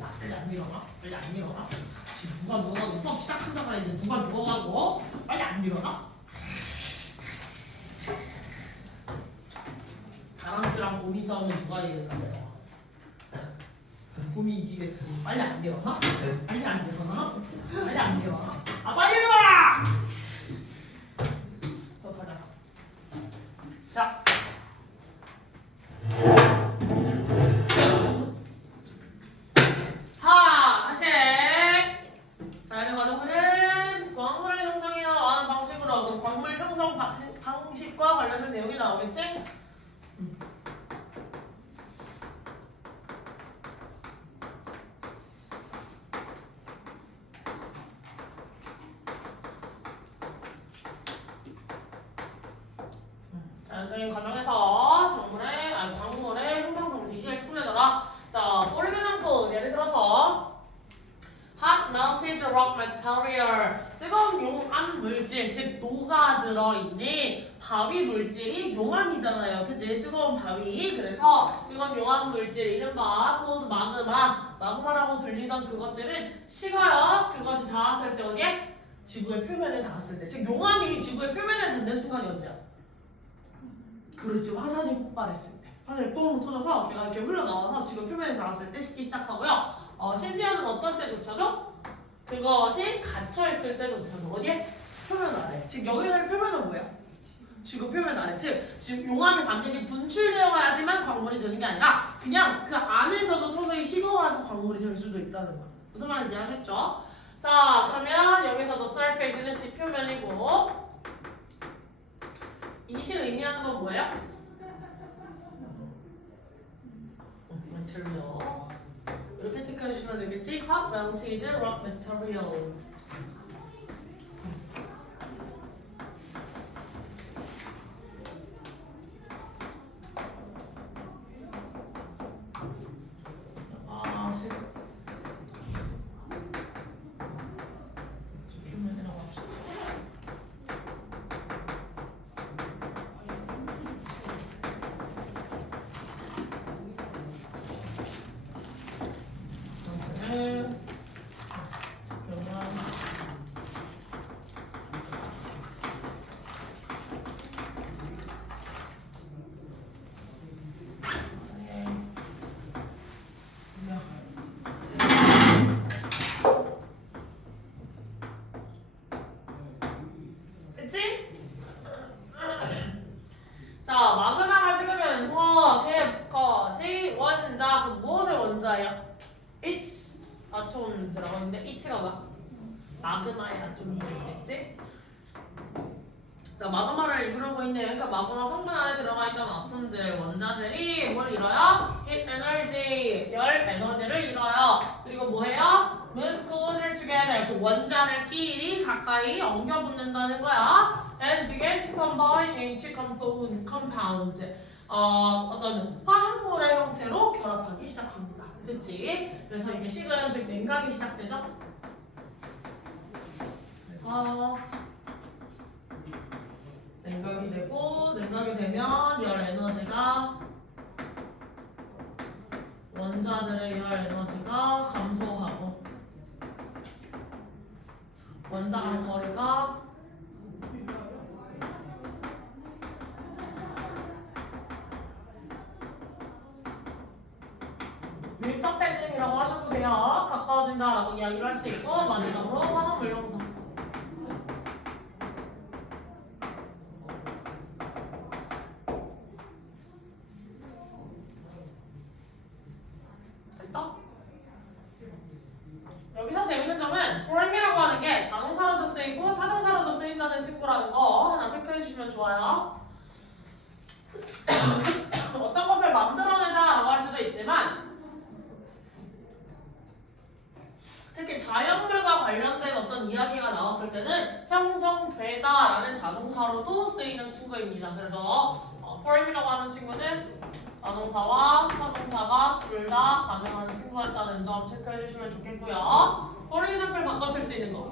빨리 안 일어나? 빨리 안 일어나? 지금 누가 누워가고 수업 시작한다고 했는데 누가 누워가고 빨리 안 일어나? 다람쥐랑 곰이 싸우면 누가 이기겠어? 곰이 이기겠지. 빨리 안 일어나? 빨리 안 일어나? 빨리 안 일어나? 아 빨리 일어나! 수업하자. 자. 다시. 자, 이런 과정들은 광물 형성이나 어하는 방식으로 그럼 광물 형성 방식과 관련된 내용이 나오겠지? 자연적인 과정에서 광물의 형성 방식을 추론해라. 자, for example, 예를 들어서 hot melted rock material, 뜨거운 용암 물질, 즉 녹아 들어있는 바위 물질이 용암이잖아요. 그치? 뜨거운 바위. 그래서 뜨거운 용암 물질, 이른바 cold 마그마라고 불리던 그것들은 식어요. 그것이 닿았을 때 어디에? 지구의 표면에 닿았을 때. 즉 용암이 지구의 표면에 닿는 순간이 언제야? 그렇지, 화산이 폭발했을 때. 화산이 뻥 터져서 걔가 이렇게 흘러나와서 지구 표면에 닿았을 때 식기 시작하고요. 심지어는 어떤 때조차도? 그것이 갇혀있을 때조차도 어디에? 표면 아래. 즉 여기서의 표면은 뭐예요? 지구 표면 아래. 즉 지금 용암이 반드시 분출되어야지만 광물이 되는 게 아니라 그냥 그 안에서도 서서히 식어와서 광물이 될 수도 있다는 거야. 무슨 말인지 아셨죠? 자, 그러면 여기서도 surface는 지표면이고 이 시 의미하는 건 뭐예요? material. 이렇게 체크해 주시면 되겠지? hot melted rock material. 지표면이라고 합시다. 자, 마그마가 식으면서 그것이 원자, 그 무엇의 원자예요? Its atoms라고 했는데 Its가 뭐야? 마그마의 아톰이 되겠지? 자, 마그마를 이루고 있는, 그러니까 마그마 성분 안에 들어가 있던 아톰들, 원자들이 뭘 이뤄요? Heat energy, 열 에너지를 이뤄요. 그리고 뭐 해요? Move closer together, 그 원자들끼리 가까이 엉겨붙는다는 거야. And begin to combine into compounds. 어떤 화합물의 형태로 결합하기 시작합니다. 그치? 그래서 이게 식은 즉 냉각이 시작되죠? 그래서 냉각이 되고, 냉각이 되면 열 에너지가 원자들의 열 에너지가 감소하고 원자 간 거리가 밀접해짐이라고 하셔도 돼요. 가까워진다라고 이야기를 할 수 있고, 마지막으로 화합물 형성. 됐어? 여기서 재밌는 점은 form이라고 하는 게 자동사로도 쓰이고 타동사로도 쓰인다는 친구라는 거 하나 체크해 주시면 좋아요. 어떤 것을 만들어내다라고 할 수도 있지만 특히 자연물과 관련된 어떤 이야기가 나왔을 때는 형성되다라는 자동사로도 쓰이는 친구입니다. 그래서 form이라고 하는 친구는 자동사와 타동사가 둘 다 가능한 친구였다는 점 체크해 주시면 좋겠고요. For example 바꿔 쓸 수 있는 거.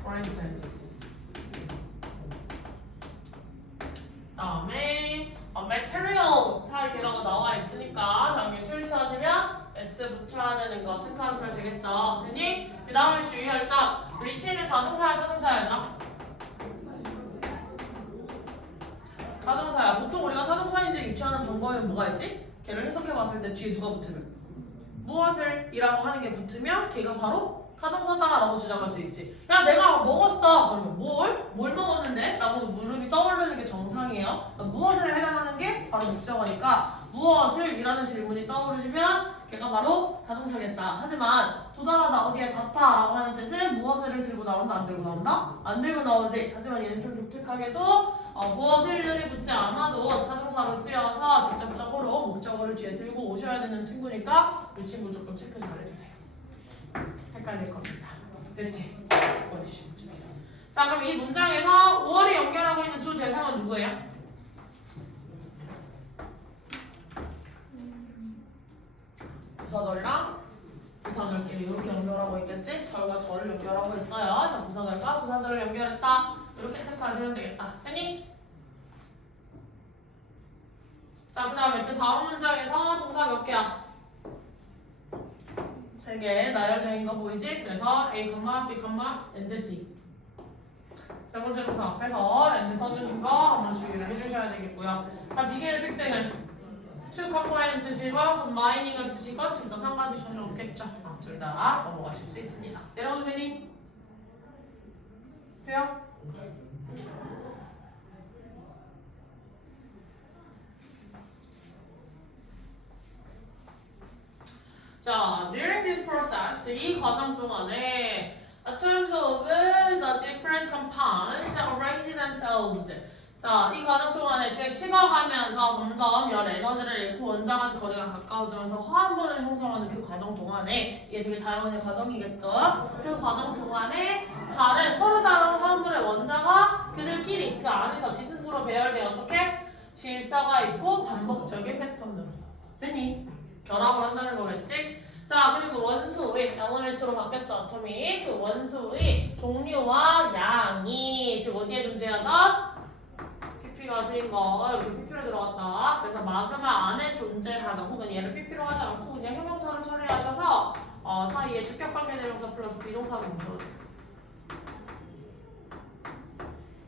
For instance. 다음에 material 타입이라고 나와 있으니까 당연히 스위치 하시면 S 붙여 붙여야 되는 거 체크하시면 되겠죠. 됐니? 그 다음에 주의할 점. reach는 자동사야 타동사야 얘들아? 타동사야. 보통 우리가 타동사인지 유추하는 방법은 뭐가 있지? 걔를 해석해봤을 때 뒤에 누가 붙으면 무엇을 이라고 하는 게 붙으면 걔가 바로 타동사다 라고 주장할 수 있지. 야 내가 먹었어 그러면 뭘 먹었는데? 라고 물음이 떠오르는 게 정상이에요. 무엇을 해당하는 게 바로 목적어니까 무엇을 이라는 질문이 떠오르시면 걔가 바로 타동사겠다. 하지만 도달하다 어디에 닿다 라고 하는 뜻은 무엇을 들고 나온다 안 들고 나온다? 안 들고 나오지. 하지만 얘는 좀 독특하게도 무엇을 붙지 않아도 타동사로 쓰여서 직접적으로 목적어를 뒤에 들고 오셔야 되는 친구니까 이 친구 조금 체크 잘 해주세요. 헷갈릴 겁니다. 됐지? 자 그럼 이 문장에서 5월이 연결하고 있는 두 대상은 누구예요? 부사절이랑 부사절끼리 이렇게 연결하고 있겠지? 절과 절을 연결하고 있어요. 자 부사절과 부사절을 연결했다. 이렇게 체크하시면 되겠다. 됐니? 자 그 다음에 그 다음 문장에서 동사 몇 개야? 3개 나열되어 있는 거 보이지? 그래서 A, B, and C 세 번째 동사 앞에서 and 써주신 거 한번 주의를 해주셔야 되겠고요. 자 비교의 특징은 to combine 쓰시건 combining을 쓰시건 둘 다 상관이 전혀 없겠죠. 둘 다 넘어가실 수 있습니다. 내려오면 되니? 돼요? 자, during this process, 이 과정 동안에 in terms of the different compounds arrange themselves. 자, 이 과정 동안에 즉 식어가면서 점점 열 에너지를 잃고 원자간 거리가 가까워지면서 화합물을 형성하는 그 과정 동안에 이게 되게 자연의 과정이겠죠. 그 과정 동안에 서로 다른 화합물의 원자가 그들끼리 그 안에서 지 스스로 배열되어 어떻게 질서가 있고 반복적인 패턴으로 됐니? 결합을 한다는 거겠지? 자 그리고 원소의 엘리멘트로 바뀌었죠. 아톰이 그 원소의 종류와 양이 즉 어디에 존재하다? PP가 쓰인 거 이렇게 PP로 들어갔다. 그래서 마그마 안에 존재하다 혹은 얘를 PP로 하지 않고 그냥 형용사를 처리하셔서 사이에 주격관계대명사 플러스 비동사를 묻혀줘.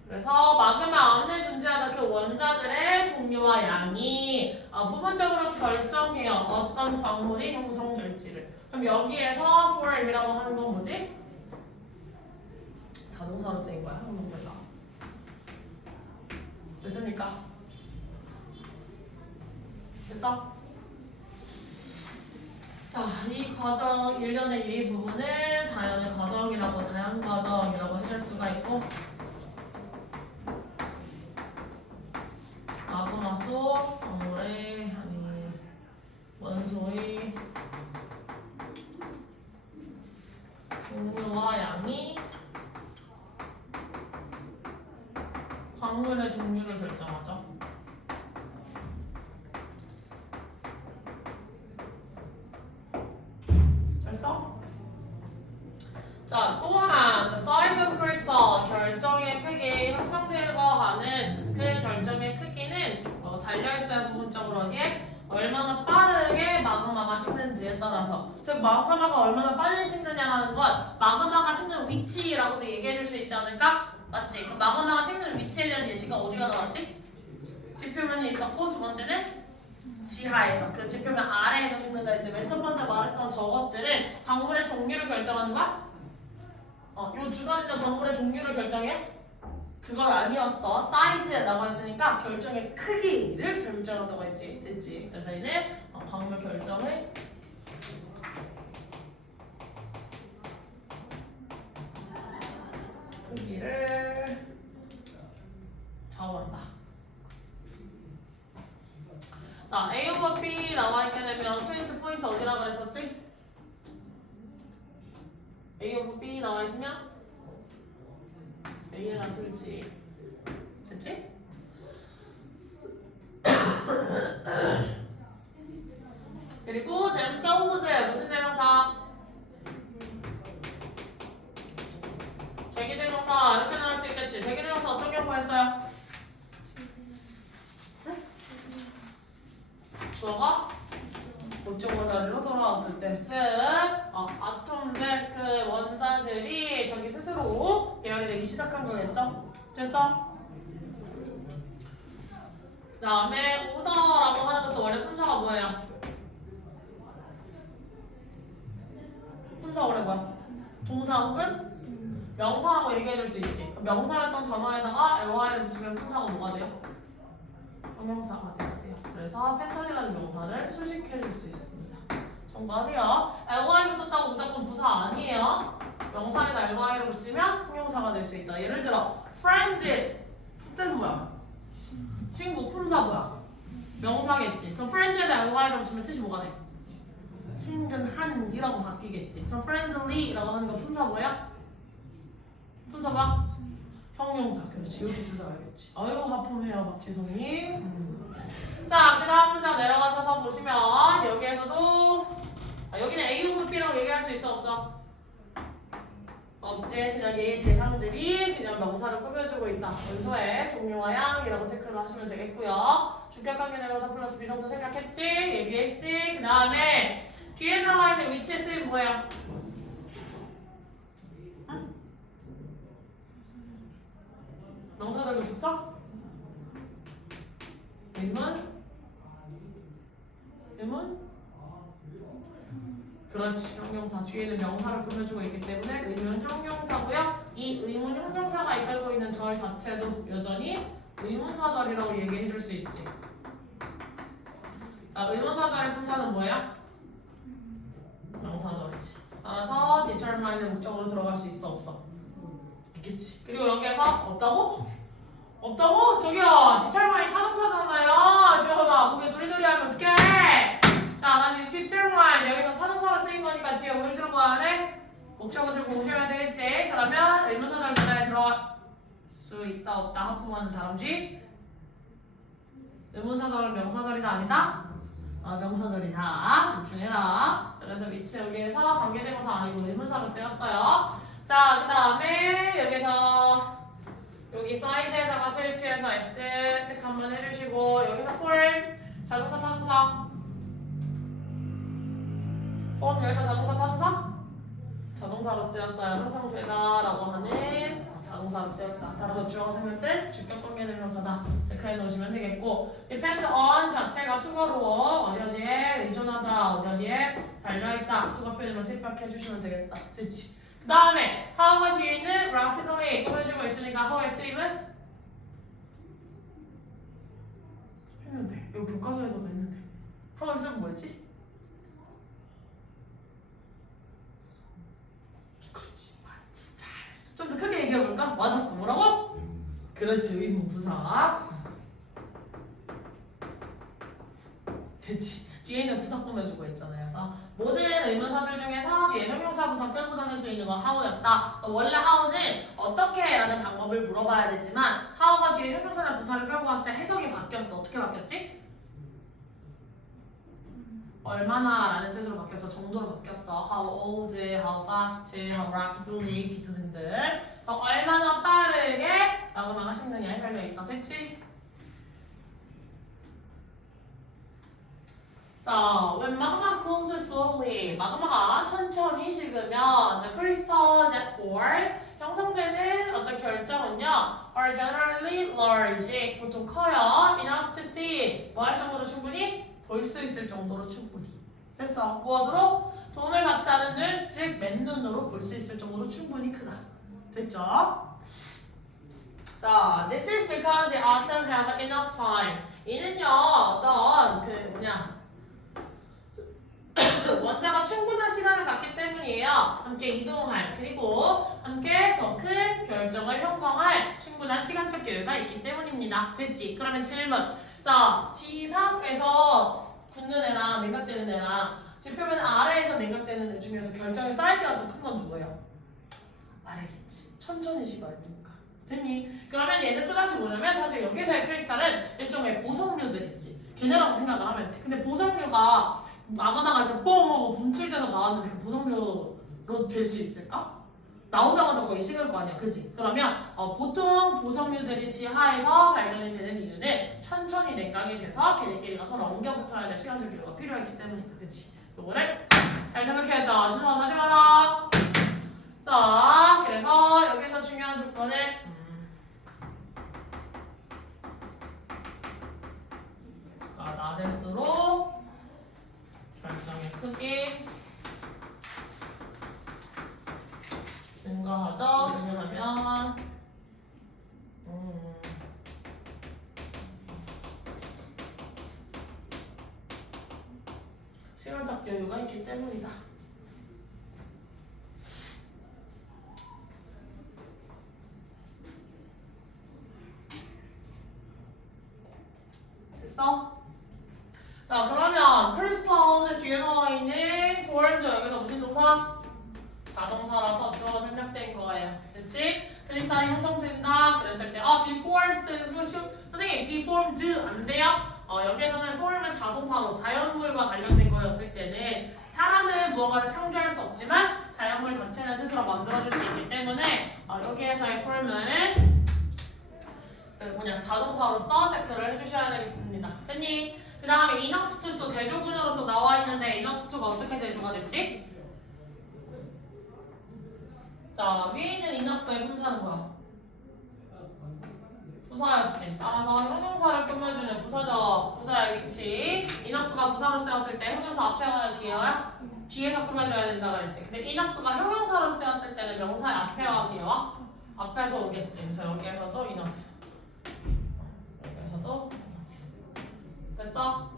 그래서 마그마 안에 존재하는 그 원자들의 종류와 양이 부분적으로 결정해요. 어떤 광물이 형성될지를. 그럼 여기에서 form이라고 하는 건 뭐지? 자동사로 쓰인 거야. 형성되다. 됐습니까? 됐어? 자, 이 과정, 일련의 이 부분을 자연의 과정이라고 자연과정이라고 해줄 수가 있고 마그마 속 광물의 원소의 종류와 양이 광물의 종류를 결정하죠. 됐어? 자, 또한 the size of crystal 결정의 크기 형성되어 가는 그 결정의 크기는 달려있어야 부분적으로 어디에 얼마나 빠르게 마그마가 식는지에 따라서 즉 마그마가 얼마나 빨리 식느냐라는 건 마그마가 식는 위치라고도 얘기해줄 수 있지 않을까? 맞지? 그럼 마그마가 식는 위치에 대한 예시가 어디가 나왔지? 지표면에 있었고 두 번째는 지하에서 그 지표면 아래에서 식는다. 이제 맨 첫 번째 말했던 저것들은 광물의 종류를 결정하는 거야? 요 두 가지 광물의 종류를 결정해? 그건 아니었어. 사이즈라고 했으니까 결정의 크기를 결정한다고 했지. 됐지? 그래서 얘는 광물 결정의 크기를 좌우한다. 자, A 오버 B 나와 있게 되면 스위치 포인트 어디라 그랬었지? A 오버 B 나와 있으면 A에다 스위치. 됐지? 그리고 themselves 무슨 대명사? 제기대명사 이렇게 나올 수 있겠지. 제기대명사 어떤 경우 했어요? 주어가 목적어 자리로 돌아왔을 때, 즉 아톰들 그 원자들이 자기 스스로 배열이 되기 시작한 거겠죠? 됐어? 그 다음에 오더라고 하는 것도 원래 품사가 뭐예요? 품사 원래 뭐야? 동사 혹은 명사라고 얘기해줄 수 있지. 명사였던 단어에다가 ly를 붙이면 품사가 뭐가 돼요? 형용사가 돼야 돼요. 그래서 패턴이라는 명사를 수식해줄 수 있습니다. 참고하세요. ly 붙였다고 무조건 부사 아니에요. 명사에다 ly를 붙이면 형용사가 될 수 있다. 예를 들어 friend 뜻은 뭐야? 친구 품사 뭐야? 명사겠지. 그럼 friend에다 ly를 붙이면 뜻이 뭐가 돼? 친근한이라고 바뀌겠지. 그럼 friendly라고 하는 거 품사 뭐야? 품사 봐. 형용사. 그렇지. 이렇게 찾아가야겠지. 아유 하품해요 박지성이. 자, 그 다음 문장 내려가셔서 보시면 여기에서도 여기는 A 부분 B라고 얘기할 수 있어 없어? 없지. 그냥 얘 대상들이 그냥 명사를 꾸며주고 있다. 원소의 종류와 양이라고 체크를 하시면 되겠고요. 주격관계 내려서 플러스 비동사 생략했지? 얘기했지? 그 다음에 뒤에 나와 있는 위치에 쓰인 뭐예요? 응? 명사절도 복사? 의문? 의문? 그렇지. 형용사. 뒤에는 명사를 꾸며주고 있기 때문에 의문 형용사고요. 이 의문 형용사가 이끌고 있는 절 자체도 여전히 의문사절이라고 얘기해 줄 수 있지. 자, 의문사절의 품사는 뭐야? 명사절이지. 따라서 determine의 목적으로 들어갈 수 있어 없어? 있겠지. 그리고 여기에서 없다고? 없다고? 저기요, determine 타동사잖아요. 시원아, 고개 도리도리하면 어떡해? 자, 다시 determine 여기서 타동사로 쓰인 거니까 뒤에 뭘 들어가야 돼? 목적어 들고 오셔야 되겠지. 그러면 의문사절 전에 들어갈 수 있다 없다 하품하는 다람쥐. 의문사절은 명사절이다 아니다? 명사절이다. 집중해라. 자, 그래서 위치 여기에서 관계대명사 아니고 의문사로 쓰였어요. 자, 그 다음에 여기서 여기 사이즈에다가 설치해서 S 체크 한번 해주시고 여기서 form 자동차 타동사 form 여기서 자동차 타동사 자동사로 쓰였어요. 형상되다 라고 하는 자동사로 쓰였다. 따라서 주어가 생길 때 주격관계대명사다 체크해 놓으시면 되겠고 depend on 자체가 수거로 어디에 의존하다 어디에 달려있다 수거 표현으로 셋밖에 해주시면 되겠다. 됐지? 그 다음에 how가 뒤에 있는 rapidly 꾸며주고 있으니까 how의 쓰임은 했는데 이거 교과서에서도 했는데 how의 쓰임은 뭐였지? 그렇지. 잘했어. 좀 더 크게 얘기해볼까? 맞았어. 뭐라고? 그렇지. 의문 부사. 됐지. 뒤에 있는 부사 꾸며주고 있잖아요. 그래서 모든 의문사들 중에서 뒤에 형용사 부사 끌고 다닐 수 있는 건 how였다. 원래 how는 어떻게 라는 방법을 물어봐야 되지만 how가 뒤에 형용사나 부사를 끌고 왔을 때 해석이 바뀌었어. 어떻게 바뀌었지? 얼마나 라는 뜻으로 바뀌었어. 정도로 바뀌었어. How old, how fast, how rapidly 기타 등등. 그래서 얼마나 빠르게 라고만 하시느냐에 달려있다. 됐지? 자, when magma cools slowly, 마그마가 천천히 식으면 the crystal that form 형성되는 어떤 결정은요 are generally large, 보통 커요. enough to see, 뭐 할 정도로 충분히? 볼 수 있을 정도로 충분히. 됐어. 무엇으로? 도움을 받지 않은 눈, 즉 맨눈으로 볼 수 있을 정도로 충분히 크다. 됐죠? 자, this is because the atom have enough time. 이는요 어떤 원자가 충분한 시간을 갖기 때문이에요. 함께 이동할 그리고 함께 더 큰 결정을 형성할 충분한 시간적 여유가 있기 때문입니다. 됐지? 그러면 질문. 자, 지상에서 굳는 애랑 냉각되는 애랑 지표면 아래에서 냉각되는 애 중에서 결정의 사이즈가 더 큰 건 누구예요? 아래겠지. 천천히 식어야 되니까. 됐니? 그러면 얘는 또다시 뭐냐면 사실 여기서의 크리스탈은 일종의 보석류들이지. 걔네라고 생각을 하면 돼. 근데 보석류가 마그마가 이렇게 뽕 하고 분출돼서 나왔는데 그 보석류로 될 수 있을까? 나오자마자 거의 식을 거 아니야, 그지? 그러면 보통 보석류들이 지하에서 발견이 되는 이유는 천천히 냉각이 돼서 걔네끼리가 서로 엉겨붙어야 될 시간적 여유가 필요했기 때문이다, 그치? 요거를 잘 생각해야 된다. 신성아 다시 봐라. 자, 그래서 여기서 중요한 조건은 낮을수록 결정의 크기 증가하죠. 왜냐하면 시간적 여유가 있기 때문이다. 됐어? 자, 그러면 crystals 뒤에 나와 있는 formed 여기서 무슨 동사? 자동사라서 주어가 생략된 거예요. 됐지? 크리스탈이 형성된다. 그랬을 때 be formed 선생님 be formed 안 돼요? 여기에서는 form은 자동사로 자연물과 관련된 거였을 때는 사람은 무언가를 창조할 수 없지만 자연물 자체는 스스로 만들어줄 수 있기 때문에 여기에서의 form은 그냥 자동사로서 체크를 해주셔야 되겠습니다. 됐니? 그 다음에 enough to 또 대조군으로서 나와 있는데 enough to가 어떻게 대조가 됐지? 자, 위에 있는 enough의 품사는 뭐야? 부사였지. 따라서 형용사를 끝내주는 부사의 위치. enough가 부사로 쓰였을 때 형용사 앞에 와야 뒤에 와야? 뒤에서 끝내줘야 된다 그랬지. 근데 enough가 형용사로 쓰였을 때는 명사의 앞에 와 뒤에 와? 앞에서 오겠지. 그래서 여기에서도 enough. 여기에서도 됐어?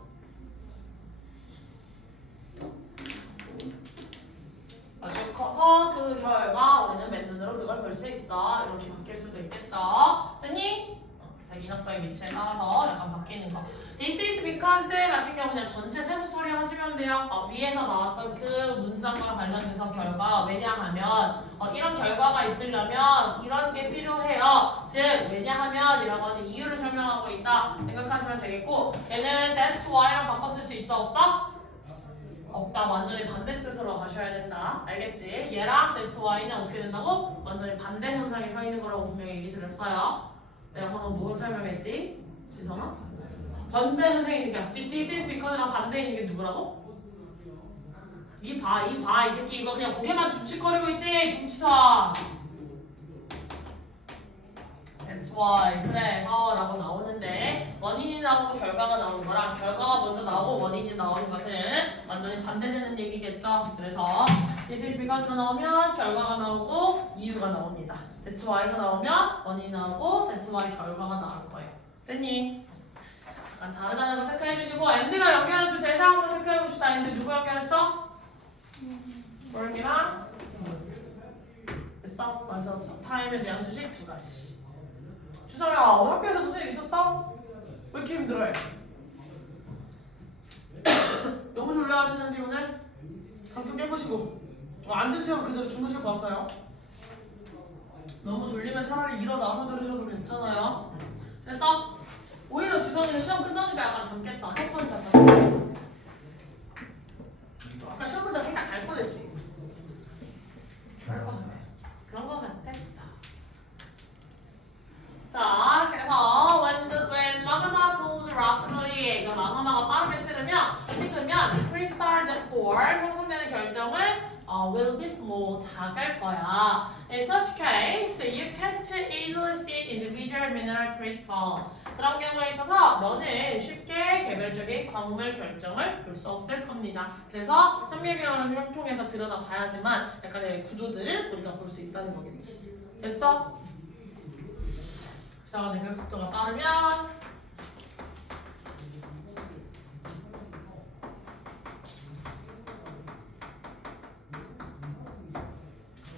아주 커서 그 결과 우리는 맨눈으로 그걸 볼 수 있어. 이렇게 바뀔 수도 있겠죠. 됐니? 그래서 인어프의 위치에 따라서 약간 바뀌는 거. This is because 같은 경우는 전체 세부 처리하시면 돼요. 위에서 나왔던 그 문장과 관련해서 결과 왜냐하면 이런 결과가 있으려면 이런 게 필요해요. 즉 왜냐하면 이라고 하는 이유를 설명하고 있다 생각하시면 되겠고 걔는 that's why랑 바꿨을 수 있다 없다? 없다. 완전히 반대 뜻으로 가셔야 된다. 알겠지? 얘랑 that's why는 어떻게 된다고? 완전히 반대 현상이 서 있는 거라고 분명히 얘기 드렸어요. 내가 방금 뭐 설명했지? 지성아? 반대 현상이니까 this is because랑 반대 있는 게 누구라고? 이 새끼 이거 그냥 고개만 둠칫거리고 있지? 둠치사. That's why 그래서 라고 나오는데 원인이 나오고 결과가 나오는 거랑 결과가 먼저 나오고 원인이 나오는 것은 완전히 반대되는 얘기겠죠. 그래서 this is because가 나오면 결과가 나오고 이유가 나옵니다. That's why가 나오면 원인이 나오고 that's why 결과가 나올 거예요. 됐니? 약간 다르다는 거 체크해주시고 and가 연결해준 대상으로 체크해봅시다. and 누구 연결했어? form이랑 됐어? 맞아. 타임에 대한 수식 두 가지. 주성야, 학교에서 무슨 일 있었어? 왜 이렇게 힘들어해? 너무 졸려하시는데 오늘? 잠 좀 깨보시고 앉은 채로 그대로 주무실 거 왔어요. 너무 졸리면 차라리 일어나서 들으셔도 괜찮아요. 됐어? 오히려 지성이는 시험 끝나니까 약간 잠 깼다. 첫 번이다 자주. 아까 시험 끝나 살짝 잘 뻔했지? 그럴 것 같았어. 그런 것 같았어. 자, 그래서 when magma cools rapidly, 그러니까 마그마가 빠르게 식으면 crystal that form 형성되는 결정을 will be small, 작을 거야. In such case, you can't easily see individual mineral crystal. 그런 경우에 있어서 너는 쉽게 개별적인 광물 결정을 볼 수 없을 겁니다. 그래서 현미경을 통해서 들여다봐야지만 약간의 구조들을 우리가 볼 수 있다는 거겠지. 됐어? 그래서 냉각 속도가 빠르면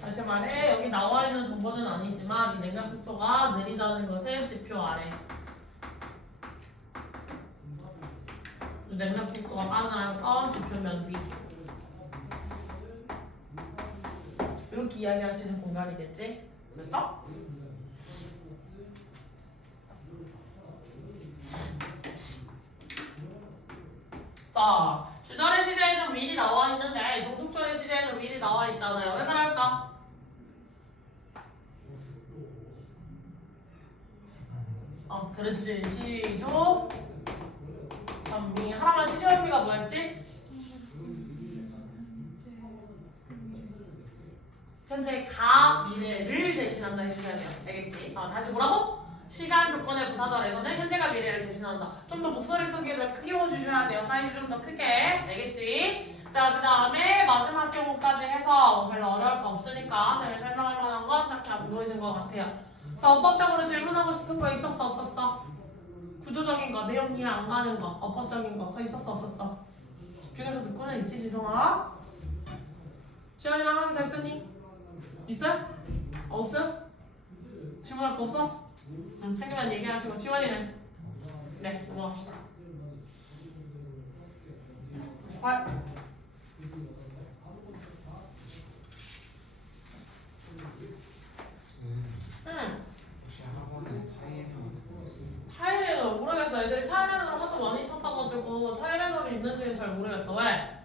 다시 말해 여기 나와 있는 정보는 아니지만 이 냉각 속도가 느리다는 것을 지표 아래 냉각 속도가 빠르다는 건 지표면 위 이렇게 이야기할 수 있는 공간이겠지? 됐어? 자, 주절의 시제에는 will이 나와 있는데 종속절의 시제에는 will이 나와 있잖아요. 왜 그럴까? 그렇지. 시조 현미. 하나만 시조 현미가 뭐였지? 현재 가 미래를 대신한다 해주셔야 돼요. 알겠지? 다시 뭐라고? 시간 조건의 부사절에서는 현재가 미래를 대신한다. 좀 더 목소리 크기를 크게 해주셔야 돼요. 사이즈 좀 더 크게. 알겠지? 자, 그 다음에 마지막 경우까지 해서 별로 어려울 거 없으니까 쌤이 설명할 만한 건 딱히 안 보이는 것 같아요. 자, 어법적으로 질문하고 싶은 거 있었어? 없었어? 구조적인 거, 내용 이해 안 가는 거, 어법적인 거 더 있었어? 없었어? 집중해서 듣고는 있지, 지성아? 지원이랑 하면 다 있었니? 있어요? 없어요? 질문할 거 없어? 챙기만 얘기하시고 지원이는? 네, 넘어갑시다. 8. 혹시 학원에 타이레놀 모르겠어. 애들이 타이레놀 하도 많이 찾아가지고 타이레놀이 있는지는 잘 모르겠어. 왜?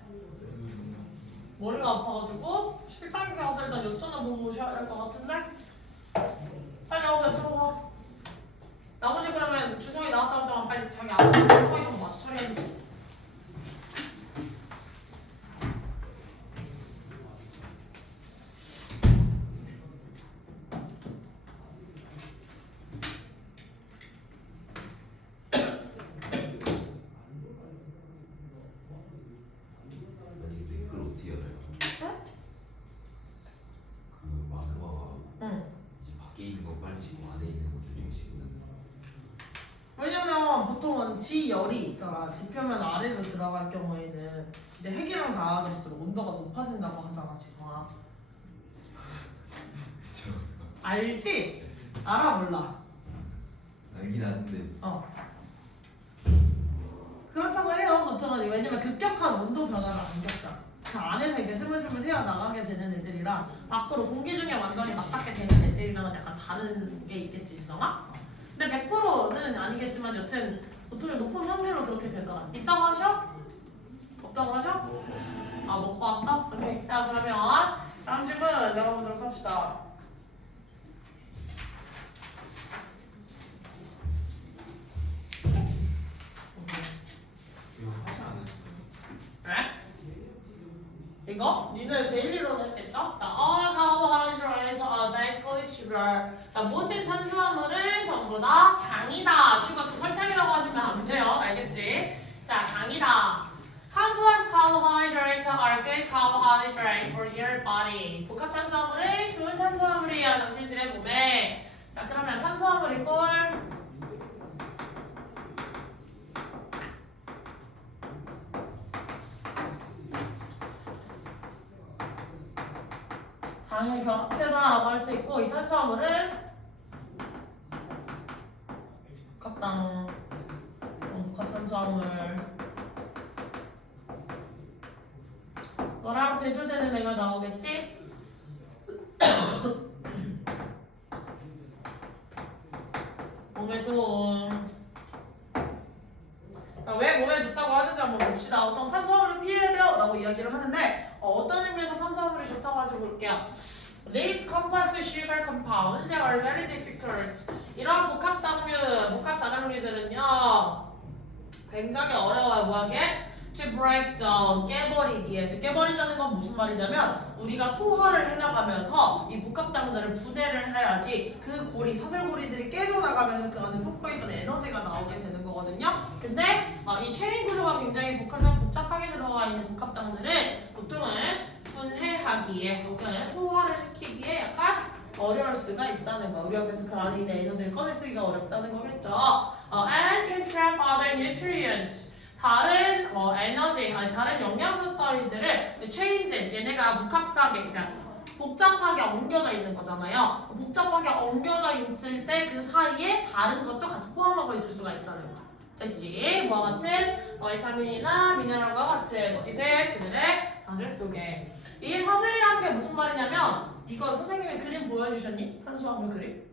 머리가 아파가지고 실장님께 가서 일단 여쭤보고 오셔야 될 것 같은데? 빨리 가서 여쭤봐. 나머지 그러면 주성이 나왔다는 동안 빨리 자기 앞에 상황이 좀 맞춰 처리해주지. 왜냐면 보통은 지열이 있잖아. 지표면 아래로 들어갈 경우에는 이제 핵이랑 닿아질수록 온도가 높아진다고 하잖아, 지성아. 알지? 알아 몰라? 알긴 아는데. 그렇다고 해요. 보통은 왜냐면 급격한 온도 변화를 안 겪잖아. 그 안에서 이렇게 스물스물 새어 나가게 되는 애들이랑 밖으로 공기 중에 완전히 맞닿게 되는 애들이랑은 약간 다른 게 있겠지, 지성아? 근데 100%는 아니겠지만 여튼 보통 높은 확률로 그렇게 되더라. 있다고 하셔? 없다고 하셔? 먹고 왔어? 오케이. 자, 그러면 다음 질문 내가 보도록 합시다. 이거 하지 않았어요? 네? 이거? 니네 데일리로는 했겠죠? 자, all carbohydrates are basically sugar. 자, 모든 탄수화물은 전부 다 당이다. 슈가 설탕이라고 하시면 안 돼요. 알겠지? 자, 당이다. Complex carbohydrates are good carbohydrates for your body. 복합 탄수화물은 좋은 탄수화물이야. 당신들의 몸에. 자, 그러면 탄수화물이 꼴. 당의 결합체다라고 할 수 있고 이 탄수화물은 복합당 복합 탄수화물 너랑 대조되는 애가 나오겠지? 몸에 좋은 자, 왜 몸에 좋다고 하는지 한번 봅시다. 어떤 탄수화물을 피해야 돼요 라고 이야기를 하는데 어떤 의미에서 탄수화물이 좋다고 하는지 볼게요. These complex sugar compounds are very difficult. 이런 복합 다당류들은요 굉장히 어려워요. 뭐하게? To break down, 깨버리기에. 즉 깨버린다는 건 무슨 말이냐면 우리가 소화를 해나가면서 이 복합당들을 분해를 해야지 그 고리, 사슬고리들이 깨져나가면서 그 안에 꽂고 있던 에너지가 나오게 되는 거거든요. 근데 이 체인 구조가 굉장히 복잡하게 들어가 있는 복합당들은 보통은 분해하기에, 소화를 시키기에 약간 어려울 수가 있다는 거. 우리가 그래서 그 안에 있는 에너지를 꺼내쓰기가 어렵다는 거겠죠. And can trap other nutrients. 다른 에너지, 다른 영양소 따위들을 체인들, 얘네가 그러니까 복잡하게 엉겨져 있는 거잖아요. 복잡하게 엉겨져 있을 때 그 사이에 다른 것도 같이 포함하고 있을 수가 있다는 거. 됐지? 뭐와 같은 비타민이나 미네랄과 같은 어디세 그들의 사슬 속에. 이 사슬이라는 게 무슨 말이냐면 이거 선생님이 그림 보여주셨니? 탄수화물 그림?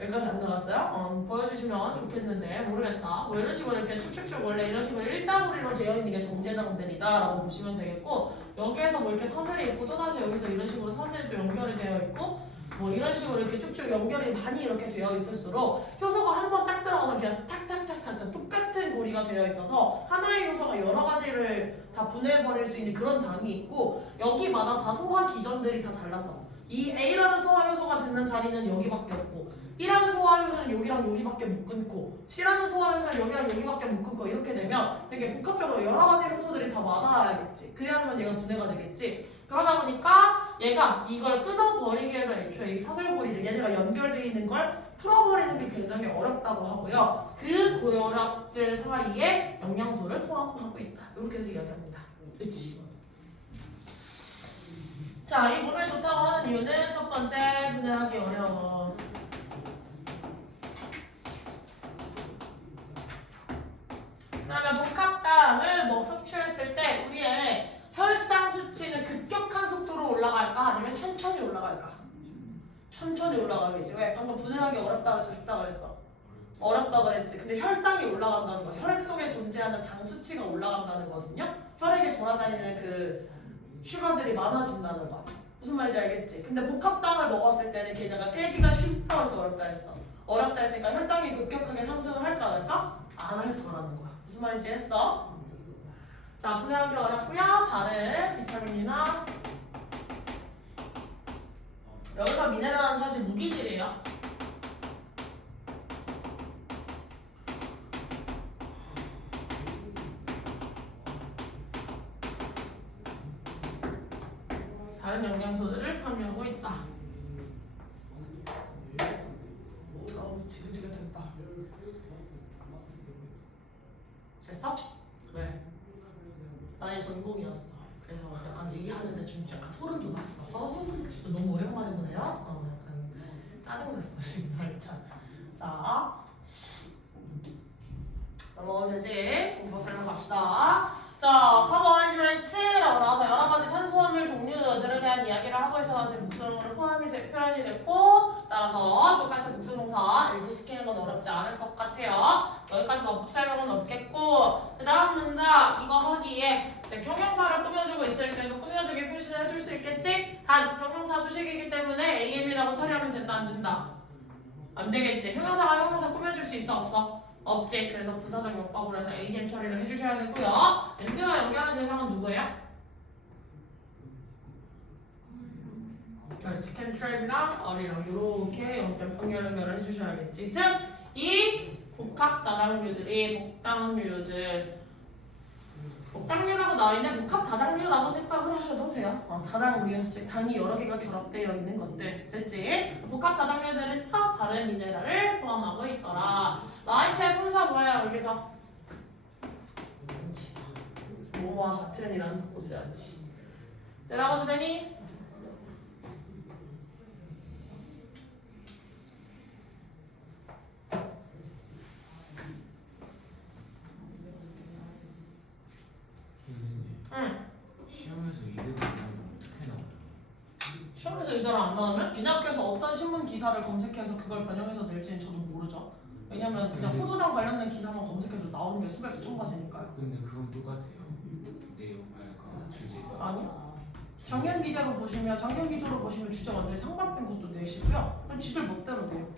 여기까지 안 나갔어요? 보여주시면 좋겠는데 모르겠다. 뭐 이런 식으로 이렇게 쭉쭉쭉 원래 이런 식으로 일자고리로 되어 있는 게 정제당들이다 라고 보시면 되겠고 여기에서 뭐 이렇게 사슬이 있고 또다시 여기서 이런 식으로 사슬도 연결이 되어 있고 뭐 이런 식으로 이렇게 쭉쭉 연결이 많이 이렇게 되어 있을수록 효소가 한 번 딱 들어가서 그냥 탁탁탁탁 똑같은 고리가 되어 있어서 하나의 효소가 여러 가지를 다 분해해버릴 수 있는 그런 당이 있고 여기마다 다 소화 기전들이 다 달라서 이 A라는 소화 효소가 듣는 자리는 여기밖에 없고 B라는 소화 효소는 여기랑 여기밖에 못 끊고 C라는 소화 효소는 여기랑 여기밖에 못 끊고 이렇게 되면 되게 복합적으로 여러 가지 효소들이 다 맞아야겠지. 그래야지만 얘가 분해가 되겠지. 그러다 보니까 얘가 이걸 끊어버리기에도 애초에 이 사슬고리를 얘네가 연결되어 있는 걸 풀어버리는 게 굉장히 어렵다고 하고요. 그 고혈압들 사이에 영양소를 포함하고 있다. 이렇게도 이야기합니다. 그치? 자, 이 몸에 좋다고 하는 이유는 첫 번째, 분해하기 어려워. 그다음에 복합당을 뭐 섭취했을 때 우리의 혈당 수치는 급격한 속도로 올라갈까 아니면 천천히 올라갈까? 천천히 올라가겠지. 왜? 방금 분해하기 어렵다 그랬지, 좋다 그랬어. 어렵다 그랬지. 근데 혈당이 올라간다는 거, 혈액 속에 존재하는 당 수치가 올라간다는 거거든요. 혈액에 돌아다니는 그 슈가들이 많아진다는 거. 무슨 말인지 알겠지? 근데 복합당을 먹었을 때는 걔네가 깨기가 쉽다고 해서 어렵다 했어. 어렵다 했으니까 혈당이 급격하게 상승을 할까 안 할까? 안 할 거라는 거야. 무슨 말인지 했어? 자, 분해하기 어렵고요. 다른 비타민이나 여기서 미네랄은 사실 무기질이에요. 다른 영양소들을 함유하고 있다. 지긋지긋했다. 됐어? 왜? 나의 전공이었어. 그래서 약간 얘기하는데 좀 약간 소름 돋았어. 진짜 너무 오랜만에 보네요. 약간 짜증났어 지금 일단. 자, 넘어가면 되지. 공부 설명합시다. 자, 카보하이드레이트라고 나와서 여러 가지 탄수화물 종류들에 대한 이야기를 하고 있어서 지금 목소리로 표현이 됐고, 따라서 똑같이 목소동사 일치시키는 건 어렵지 않을 것 같아요. 여기까지 어법 설명은 없겠고, 그 다음 문장 이거 하기에 이제 형용사를 꾸며주고 있을 때도 꾸며주기 표시를 해줄 수 있겠지? 단 형용사 수식이기 때문에 AM이라고 처리하면 된다 안 된다? 안 되겠지. 형용사가 형용사 꾸며줄 수 있어 없어? 없지. 그래서 부사적 용법으로 해서 AM 처리를 해주셔야 되고요. and와 연결하는 대상은 누구예요? 그렇지. cantrap이랑 어리랑 이렇게 연결을 해주셔야겠지. 즉, 이 복합 다당류들이 복당류라고 나와있는 복합 다당류라고 생각을 하셔도 돼요. 다당류, 즉 당이 여러 개가 결합되어 있는 것들. 됐지? 복합 다당류들은요, 다른 미네랄을 포함하고 있더라. 라이트의 분사 뭐예요, 여기서? 뭐와 같은이라는 보스였지. 내려가도 되니? 응. 시험에서 이대로 나오면 어떻게 나와요? 시험에서 이대로 안 나오면 니네 학교에서 어떤 신문 기사를 검색해서 그걸 번역해서 낼지는 저도 모르죠. 왜냐면 그냥 포도당 관련된 기사만 검색해도 나오는 게 수백 수천 가지니까요. 근데 그건 똑같아요. 내용, 주제. 아니요. 작년 기자로 보시면 작년 기조로 보시면 주제 완전히 상반된 것도 내시고요. 그냥 지들 멋대로 돼요.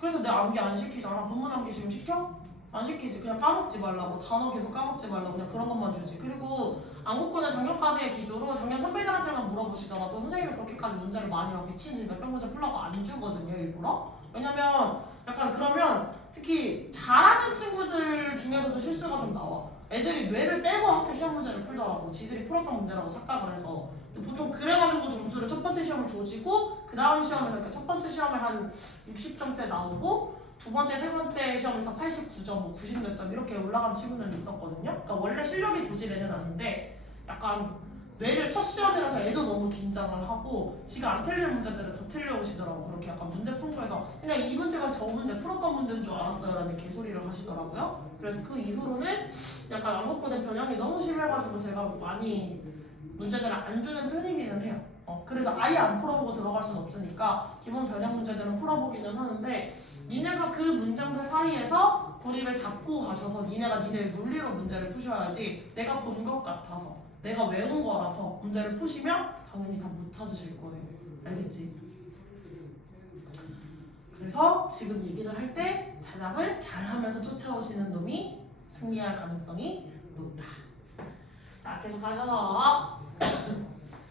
그래서 내 암기 안 시키잖아. 본문 암기 지금 시켜? 안 시키지. 그냥 까먹지 말라고. 단어 계속 까먹지 말라고. 그냥 그런 것만 주지. 그리고 안국고는 작년까지의 기조로 작년 선배들한테만 물어보시더라도 선생님이 그렇게까지 문제를 많이 막 미친 듯이 몇백 문제 풀라고 안 주거든요. 일부러. 왜냐면 약간 그러면 특히 잘하는 친구들 중에서도 실수가 좀 나와. 애들이 뇌를 빼고 학교 시험 문제를 풀더라고. 지들이 풀었던 문제라고 착각을 해서. 보통 그래가지고 점수를 첫 번째 시험을 조지고 그 다음 시험에서 이렇게 첫 번째 시험에 한 60점대 나오고 두 번째, 세 번째 시험에서 89점, 뭐 90몇 점 이렇게 올라간 친구들이 있었거든요. 그러니까 원래 실력이 조질 애는 아닌데 약간 뇌를 첫 시험이라서 애도 너무 긴장을 하고 지가 안 틀리는 문제들을 더 틀려오시더라고. 그렇게 약간 문제 푼 거에서 그냥 이 문제가 저 문제 풀었던 문제인 줄 알았어요 라는 개소리를 하시더라고요. 그래서 그 이후로는 약간 안목고된 변형이 너무 심해가지고 제가 많이 문제들을 안 주는 편이기는 해요. 그래도 아예 안 풀어보고 들어갈 수는 없으니까 기본 변형 문제들은 풀어보기는 하는데 니네가 그 문장들 사이에서 고리를 잡고 가셔서 니네가 니네의 논리로 문제를 푸셔야지 내가 본 것 같아서 내가 외운 거라서 문제를 푸시면 당연히 다 못 찾으실 거예요. 알겠지? 그래서 지금 얘기를 할 때 대답을 잘하면서 쫓아오시는 놈이 승리할 가능성이 높다. 자, 계속 가셔서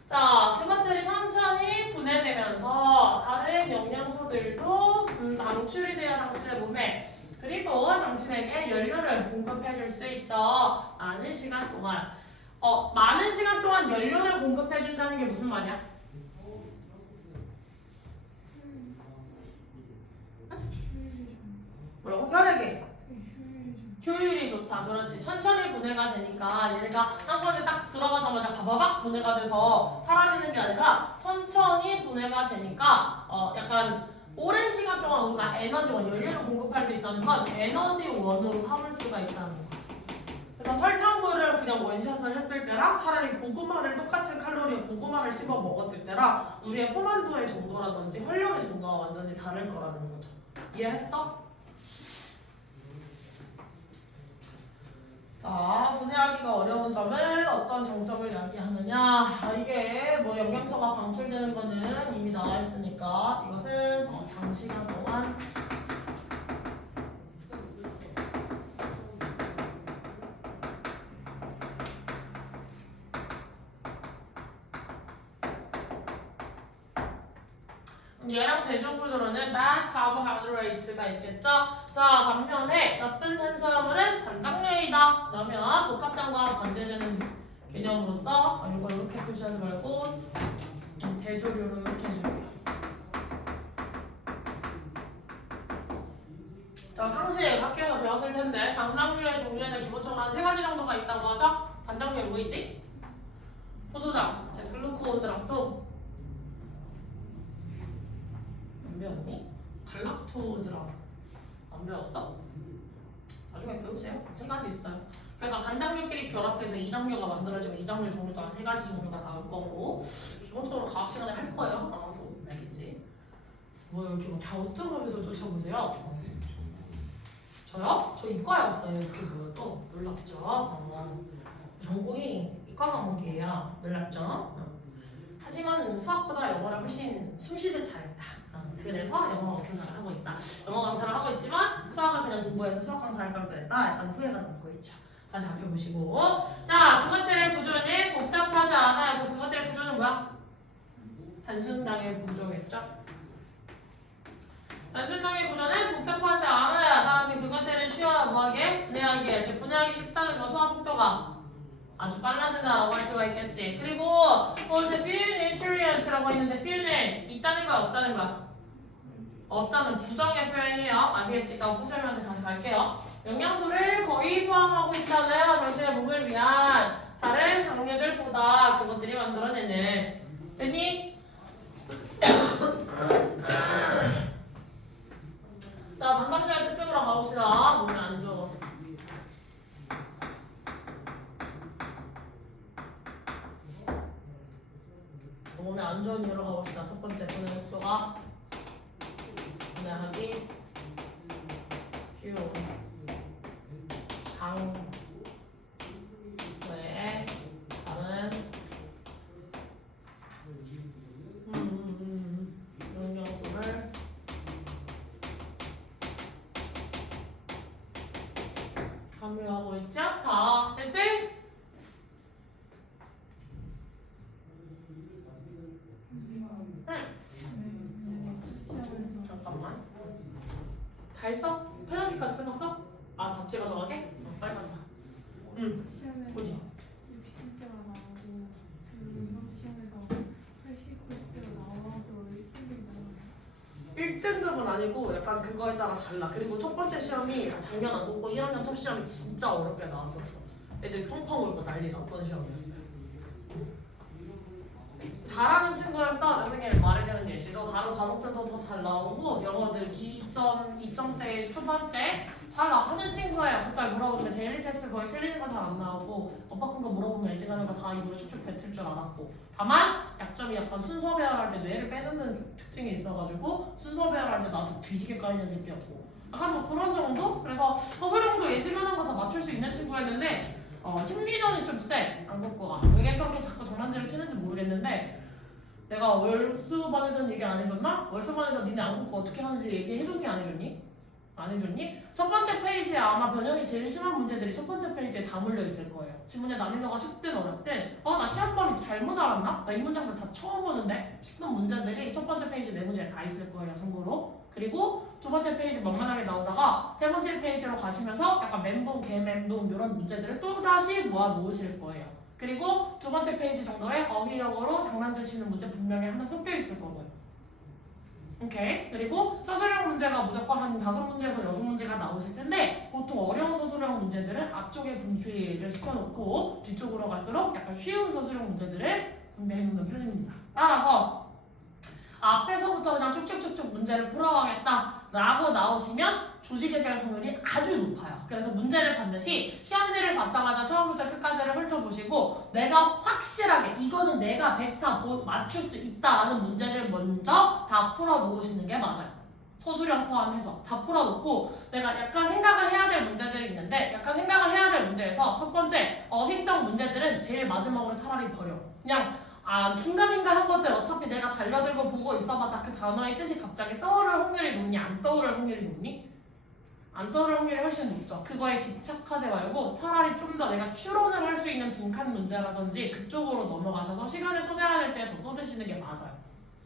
자, 그것들이 천천히 분해되면서 다른 영양소들도 방출이 되어 당신의 몸에 그리고 당신에게 연료를 공급해 줄 수 있죠. 많은 시간 동안. 많은 시간 동안 연료를 공급해 준다는 게 무슨 말이야? 뭐라고? 혈액에 효율이 좋다. 그렇지. 천천히 분해가 되니까 얘네가 한 번에 딱 들어가자마자 바바박 분해가 돼서 사라지는 게 아니라 천천히 분해가 되니까 약간 오랜 시간 동안 우리가 에너지원, 연료를 공급할 수 있다는 건 에너지원으로 삼을 수가 있다는 거야. 그래서 설탕물을 그냥 원샷을 했을 때랑 차라리 고구마를 똑같은 칼로리의 고구마를 씹어 먹었을 때랑 우리의 포만도의 정도라든지 활력의 정도가 완전히 다를 거라는 거죠. 이해했어? 자, 분해하기가 어려운 점을 어떤 장점을 이야기하느냐. 이게 뭐 영양소가 방출되는 거는 이미 나와 있으니까 이것은 장시간 동안 얘랑 대조구조로는 bad carbohydrate가 있겠죠? 자, 반면에 나쁜 탄수화물은 단당류이다. 그러면 복합당과 반대되는 개념으로서 이걸 이렇게 표시하지 말고 대조류로 이렇게 해줄게요. 자, 상식 학교에서 배웠을 텐데 당당류의 종류에는 기본적으로 한 3가지 정도가 있다고 하죠? 단당류에 뭐 있지? 포도당, 즉 글루코즈랑 또 안 배웠니? 갈락토즈랑 안 배웠어? 나중에 배우세요. 3가지 있어요. 그래서 단당류끼리 결합해서 이당류가 만들어지고 이당류 종류도 한 3가지 종류가 나올 거고 기본적으로 과학 시간에 할 거예요. 아마도 알겠지? 뭐 이렇게 뭐 갸우뚱하면서 쫓아보세요. 저요? 저 이과였어요. 이렇게 보여도 놀랍죠? 전공이 이과 과목이에요. 놀랍죠? 하지만 수학보다 영어를 훨씬 숨쉬듯 잘했다. 그래서 영어 교사를 하고 있다. 영어 강사를 하고 있지만 수학을 그냥 공부해서 수학 강사를 할 걸 그랬다. 약간 후회가 남고 있죠. 다시 살펴보시고. 자, 그것들의 구조는 복잡하지 않아요. 그것들의 구조는 뭐야? 단순당의 구조겠죠? 단순당의 구조는 복잡하지 않아요. 따라서 그것들은 쉬워요. 뭐하게? 분해하기에. 즉 분해하기 쉽다는 거 소화 속도가 아주 빨라진다라고 할 수가 있겠지. 그리고 the few nutrients라고 있는데 few는 있다는 거야, 없다는 거야? 없다는 부정의 표현이에요. 아시겠지? 이따 호설님한테 다시 갈게요. 영양소를 거의 포함하고 있잖아요. 당신의 몸을 위한 다른 당류들보다 그것들이 만들어내는. 됐니? 자, 단당류의 특징으로 가봅시다. 몸이 안 좋아. 몸에 안 좋은 이유로 가봅시다. 첫 번째, 분해 속도가 분해하기 쉬운 당 외에 다른 영양소를 함유하고 있지 않다. 됐지? 잠깐만. 다 했어? 페널티까지 끝났어? 아, 답지가 정하게? 빨리 가자. 시험에 뭐지? 60분대가 나오고 이번 시험에서 89대가 나와도 1등이 1등급은 아니고 약간 그거에 따라 달라. 그리고 첫 번째 시험이 작년 안 붙고 1학년 첫 시험이 진짜 어렵게 나왔었어. 애들 펑펑 울고 난리 났던 시험이었어요. 잘하는 친구였어. 선생님이 말해주는 예시로 다른 과목들도 더 잘 나오고 영어들 2점대 초반대 잘 나가는 친구예요. 갑자기 물어보면 데일리 테스트 거의 틀리는 거 잘 안 나오고 엇바꾼 거 물어보면 예지가는 거 다 입으로 쭉쭉 뱉을 줄 알았고 다만 약점이 약간 순서 배열할 때 뇌를 빼놓는 특징이 있어가지고 순서 배열할 때 나도 뒤지게 까이는 새끼였고 약간 뭐 그런 정도? 그래서 서술형도 예지가는 거 다 맞출 수 있는 친구였는데 심리전이 좀 세. 안국어가 왜 그렇게 자꾸 장난질을 치는지 모르겠는데 내가 월수반에서는 얘기 안 해줬나? 월수반에서 니네 안국어 어떻게 하는지 얘기해줬니 안 해줬니? 안 해줬니? 첫 번째 페이지에 아마 변형이 제일 심한 문제들이 첫 번째 페이지에 다 몰려 있을 거예요. 지문에 난이도가 쉽든 어렵든 나 시험범위 잘못 알았나? 나 이 문장들 다 처음 보는데 싶은 문제들이 첫 번째 페이지 네 문제에 다 있을 거예요. 참고로. 그리고 두 번째 페이지 만만하게 나오다가 세 번째 페이지로 가시면서 약간 멘붕, 개멘붕 이런 문제들을 또 다시 모아 놓으실 거예요. 그리고 두 번째 페이지 정도에 어휘력으로 장난질 치는 문제 분명히 하나 섞여 있을 거고요. 오케이. 그리고 서술형 문제가 무조건 한 5문제에서 6문제가 나오실 텐데 보통 어려운 서술형 문제들을 앞쪽에 분피를 시켜놓고 뒤쪽으로 갈수록 약간 쉬운 서술형 문제들을 분배해놓는 편입니다. 따라서 앞에서부터 그냥 쭉쭉쭉쭉 문제를 풀어가겠다 라고 나오시면 조직에 대한 확률이 아주 높아요. 그래서 문제를 반드시 시험지를 받자마자 처음부터 끝까지를 훑어보시고 내가 확실하게 이거는 내가 100다 맞출 수 있다라는 문제를 먼저 다 풀어놓으시는 게 맞아요. 서술형 포함해서 다 풀어놓고 내가 약간 생각을 해야 될 문제들이 있는데 약간 생각을 해야 될 문제에서 첫 번째 어휘성 문제들은 제일 마지막으로 차라리 버려. 그냥 긴가민가 한 것들 어차피 내가 달려들고 보고 있어봤자 그 단어의 뜻이 갑자기 떠오를 확률이 높니? 안 떠오를 확률이 높니? 안 떠오를 확률이 훨씬 높죠. 그거에 집착하지 말고 차라리 좀 더 내가 추론을 할 수 있는 빈칸 문제라든지 그쪽으로 넘어가셔서 시간을 쏟아야 될 때 더 쏟으시는 게 맞아요.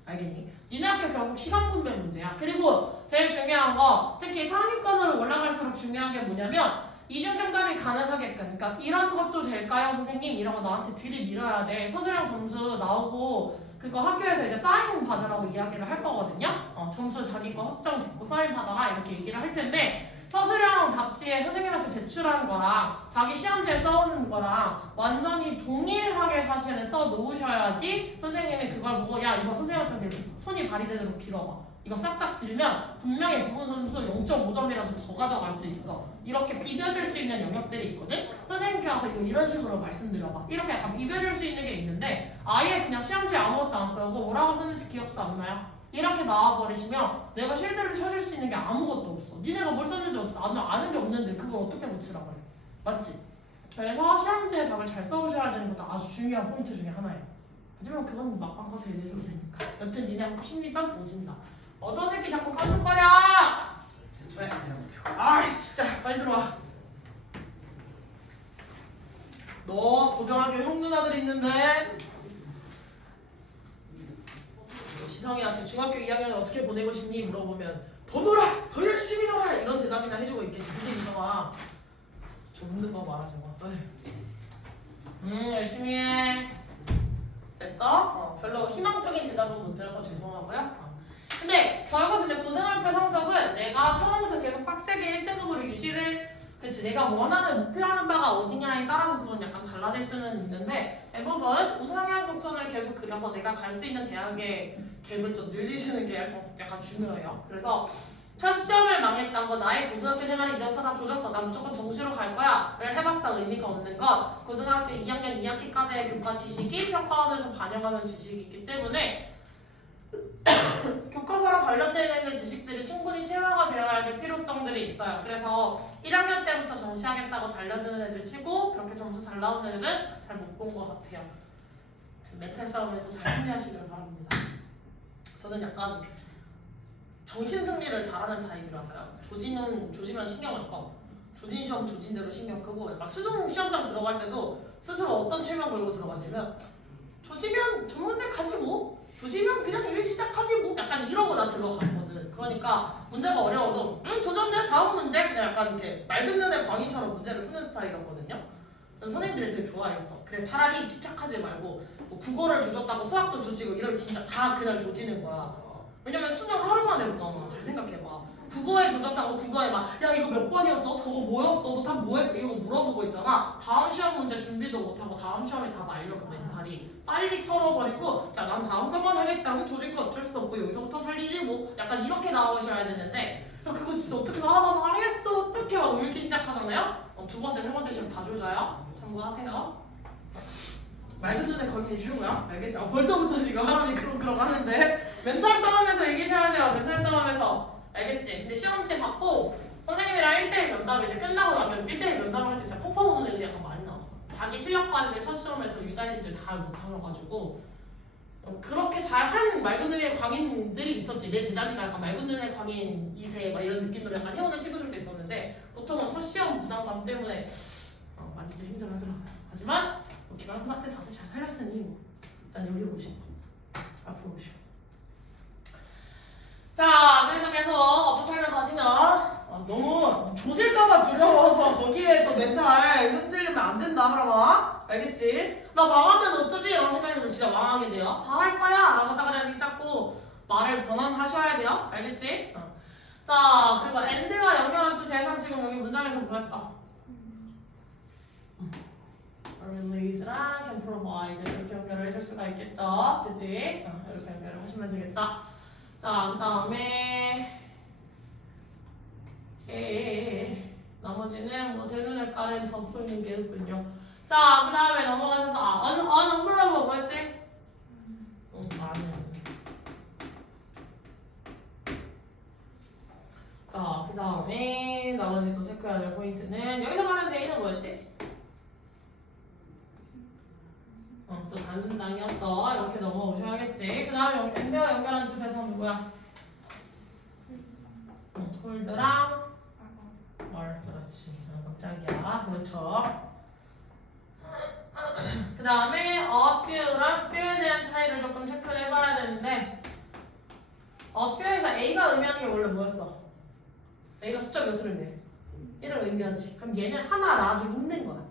알겠니? 니네 학교 결국 시간 분배 문제야. 그리고 제일 중요한 거 특히 상위권으로 올라갈수록 중요한 게 뭐냐면 이중정답이 가능하게끔 그러니까 이런 것도 될까요 선생님? 이라고 나한테 들이밀어야 돼. 서술형 점수 나오고 그거 학교에서 이제 사인 받으라고 이야기를 할 거거든요. 점수 자기 거 확정 짓고 사인 받아라 이렇게 얘기를 할 텐데 서술형 답지에 선생님한테 제출하는 거랑 자기 시험지에 써오는 거랑 완전히 동일하게 사실은 써놓으셔야지 선생님이 그걸 보고 야 이거 선생님한테 이렇게 손이 발휘되도록 빌어봐. 이거 싹싹 빌면 분명히 부분 점수 0.5점이라도 더 가져갈 수 있어. 이렇게 비벼줄 수 있는 영역들이 있거든? 선생님께 와서 이거 이런 식으로 말씀드려봐. 이렇게 약간 비벼줄 수 있는 게 있는데 아예 그냥 시험지에 아무것도 안 써고 뭐라고 썼는지 기억도 안 나요? 이렇게 나와버리시면 내가 실드를 쳐줄 수 있는 게 아무것도 없어. 니네가 뭘 썼는지 아는 게 없는데 그걸 어떻게 고치라고 해. 맞지? 그래서 시험지에 답을 잘 써오셔야 되는 것도 아주 중요한 포인트 중에 하나예요. 하지만 그건 막방 가서 얘기해도 되니까. 여튼 니네 한번 심리전 보신다. 어떤 새끼 자꾸 까불거려! 왜? 아이 진짜 빨리 들어와. 너 고등학교 형 누나들 있는데 지성이한테 중학교 2학년 어떻게 보내고 싶니? 물어보면 더 놀아! 더 열심히 놀아! 이런 대답이나 해주고 있겠지. 근데 이성아 저 웃는 거 봐라 저거. 열심히 해. 됐어? 별로 희망적인 대답은 못 들어서 죄송하고요. 근데 고등학교 성적은 내가 처음부터 계속 빡세게 1등급으로 유지를 그치 내가 원하는 목표하는 바가 어디냐에 따라서 그건 약간 달라질 수는 있는데 대부분 우상향 곡선을 계속 그려서 내가 갈 수 있는 대학의 갭을 좀 늘리시는 게 약간 중요해요. 그래서 첫 시험을 망했다고 나의 고등학교 생활이 이제부터 다 조졌어 난 무조건 정시로 갈 거야 를 해봤자 의미가 없는 것 고등학교 2학년 2학기까지의 교과 지식이 평가원에서 반영하는 지식이기 때문에 교과서랑 관련되어 있는 지식들이 충분히 체화가 되어야 될 필요성들이 있어요. 그래서 1학년 때부터 정시하겠다고 달려드는 애들 치고 그렇게 점수 잘 나오는 애들은 잘 못 본 것 같아요. 멘탈 싸움에서 잘 승리하시길 바랍니다. 저는 약간 정신승리를 잘하는 타입이라서요. 조지면 신경을 꺼. 조진 시험 조진대로 신경 끄고 약간 수능 시험장 들어갈 때도 스스로 어떤 최면 걸고 들어갔냐면 조지면 전문대 가지 뭐 조지면 그냥 일 시작하지 뭐 약간 이러고 나 들어갔거든. 그러니까 문제가 어려워도 조졌네 다음 문제 그냥 약간 이렇게 맑은 눈의 광희처럼 문제를 푸는 스타일이었거든요. 그래서 선생님들이 되게 좋아했어. 그래서 차라리 집착하지 말고 뭐 국어를 조졌다고 수학도 조지고 이러면 진짜 다 그날 조지는 거야. 왜냐면 수능 하루 만에 보잖아. 잘 생각해봐. 국어에 조졌다고 국어에 막 야 이거 몇 번이었어? 저거 뭐였어? 너 다 뭐했어? 이거 물어보고 있잖아. 다음 시험 문제 준비도 못하고 다음 시험에 다 말려 그 멘탈이. 빨리 털어버리고 자 난 다음 것만 하겠다면 조진 거 어쩔 수 없고 여기서부터 살리지 뭐 약간 이렇게 나오셔야 되는데 야 그거 진짜 어떻게 나 망했어 어떻게 막 울기 시작하잖아요. 두 번째 세 번째 시험 다 조져요. 참고하세요. 맑은 눈에 거기 주고요. 알겠어요. 벌써부터 지금 사람이 그럼 하는데 멘탈 싸움에서 얘기하셔야 돼요. 멘탈 싸움에서 알겠지? 근데 시험지 받고 선생님이랑 1대1 면담 이제 끝나고 나면 1대1 면담을 할 때 진짜 펑펑 우는 애들이 약간 많이 나왔어. 자기 실력 관리를 첫 시험에서 유달리들 다 못하셔가지고 그렇게 잘한 맑은 눈의 광인들이 있었지. 내 제자니까 약간 맑은 눈의 광인 2세 막 이런 느낌으로 약간 해오는 친구들도 있었는데 보통은 첫 시험 부담감 때문에 많이들 힘들어하더라고요. 하지만 기말고사 때 다들 잘 살렸으니 뭐 일단 여기 오시고 앞으로 오시고. 자, 그래서 계속 앞으로 설명하시면 너무 조질까봐 두려워서 거기에 또 멘탈 흔들리면 안 된다 하라마. 알겠지? 나 망하면 어쩌지? 이런 생각이 들면 진짜 망하게 돼요. 잘할 거야! 라고 자그라니 자꾸 말을 변환하셔야 돼요. 알겠지? 자, 그리고 and와 연결한 두 대상 지금 여기 문장에서 보였어. release랑 can provide 이렇게 연결을 해줄 수가 있겠죠? 그치? 이렇게 연결을 하시면 되겠다. 자, 그 다음에 나머지는 뭐 제 눈에 까는 덮어있는 게 있군요. 자, 그 다음에 넘어가셔서 unemployable 뭐였지? 아니야. 자, 그 다음에 나머지 또 체크해야 될 포인트는 여기서 말하는 데이는 뭐였지? 또 단순당이었어. 이렇게 넘어오셔야겠지. 그 다음에 여기 엔드와 연결한 두 대상 누구야? 홀드랑 그렇지. 깜짝이야. 그렇죠. 그 다음에 a few랑 few에 대한 차이를 조금 체크를 해봐야 되는데 few에서 A가 의미하는 게 원래 뭐였어? A가 숫자 몇을 의미해? 1을 의미하지. 그럼 얘는 하나라도 있는 거야.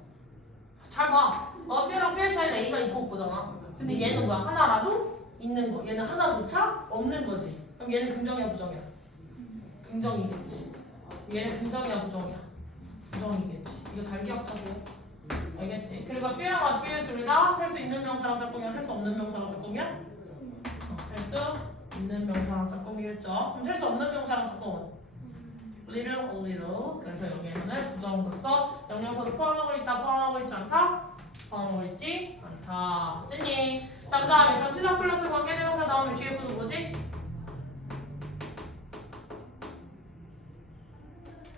잘 봐. few랑 few의 차이는 A가 있고 보잖아. 근데 얘는 뭐야? 하나라도 있는 거. 얘는 하나조차 없는 거지. 그럼 얘는 긍정이야 부정이야? 긍정이겠지. 얘는 긍정이야 부정이야? 부정이겠지. 이거 잘 기억하세요. 알겠지? 그리고 few랑 unfew 둘 다 셀 수 있는 명사랑 짝꿍이야? 셀 수 없는 명사랑 짝꿍이야? 셀 수 있는 명사랑 짝꿍이겠죠? 그럼 셀 수 없는 명사랑 짝꿍은? little, a little. 그래서 여기에는 부정으로서 영양소를 포함하고 있다, 포함하고 있지 않다? 포함하고 있지 않다. 됐니? 자, 그 다음에 전치사 플러스 관계대명사 나오면 뒤에 분은 뭐지?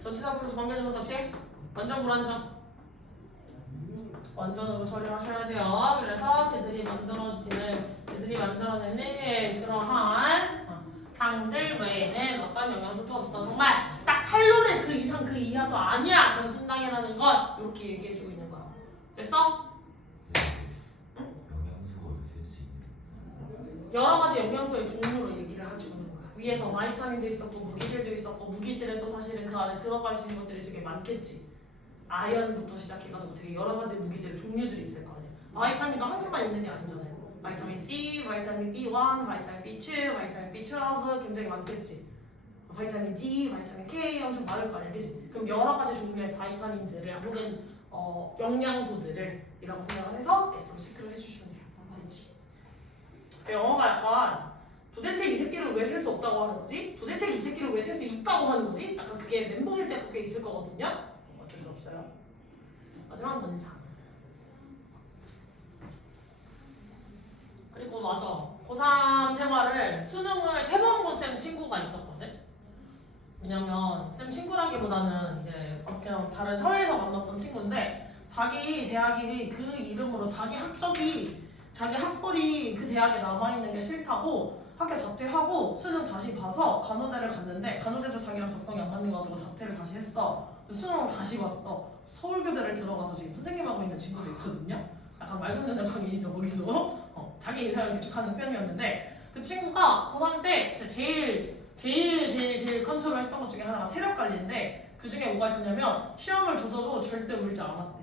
전치사 플러스 관계대명사 뒤에? 완전 불완전? 완전으로 처리하셔야 돼요. 그래서 그들이 만들어내는 그러한 당들 외에는 어떤 영양소도 없어. 정말 딱 칼로리 그 이상 그 이하도 아니야. 단순당이라는 것 이렇게 얘기해주고 있는 거야. 됐어? 영양소가 셀수 있는 여러 가지 영양소의 종류로 얘기를 해주고 있는 거야. 위에서 바이타민도 있었고 무기질도 있었고 무기질에도 사실은 그 안에 들어갈 수 있는 것들이 되게 많겠지. 아연부터 시작해가지고 되게 여러 가지 무기질 종류들이 있을 거 아니야. 바이타민도 한 개만 있는 게 아니잖아요. 바이타민 C, 바이타민 B1, 바이타민 B2, 바이타민 B12 굉장히 많겠지. 바이타민 D, 바이타민 K 엄청 많을 거 아니야, 그치? 그럼 여러 가지 종류의 바이타민들을 혹은 영양소들을 이라고 생각을 해서 S로 체크를 해주시면 돼요. 됐지? 영어가 약간 도대체 이 새끼를 왜 셀 수 없다고 하는 거지? 도대체 이 새끼를 왜 셀 수 있다고 하는 거지? 약간 그게 멘붕일 때 그게 있을 거거든요. 어쩔 수 없어요. 마지막 문장. 그리고 맞아. 고3 생활을 수능을 3번 본 쌤 친구가 있었거든. 왜냐면 쌤 친구라기보다는 이제 그냥 다른 사회에서 만났던 친구인데 자기 대학이 그 이름으로 자기 학벌이 그 대학에 남아있는 게 싫다고 학교 자퇴하고 수능 다시 봐서 간호대를 갔는데 간호대도 자기랑 적성이 안 맞는 거 가지고 자퇴를 다시 했어. 수능을 다시 봤어. 서울교대를 들어가서 지금 선생님하고 있는 친구도 있거든요. 약간 맑은 눈의 광인이죠 거기서. 자기 인생을 개척하는 편이었는데 그 친구가 고3 때 진짜 제일 컨트롤 했던 것 중에 하나가 체력 관리인데 그 중에 뭐가 있었냐면 시험을 줘도 절대 울지 않았대.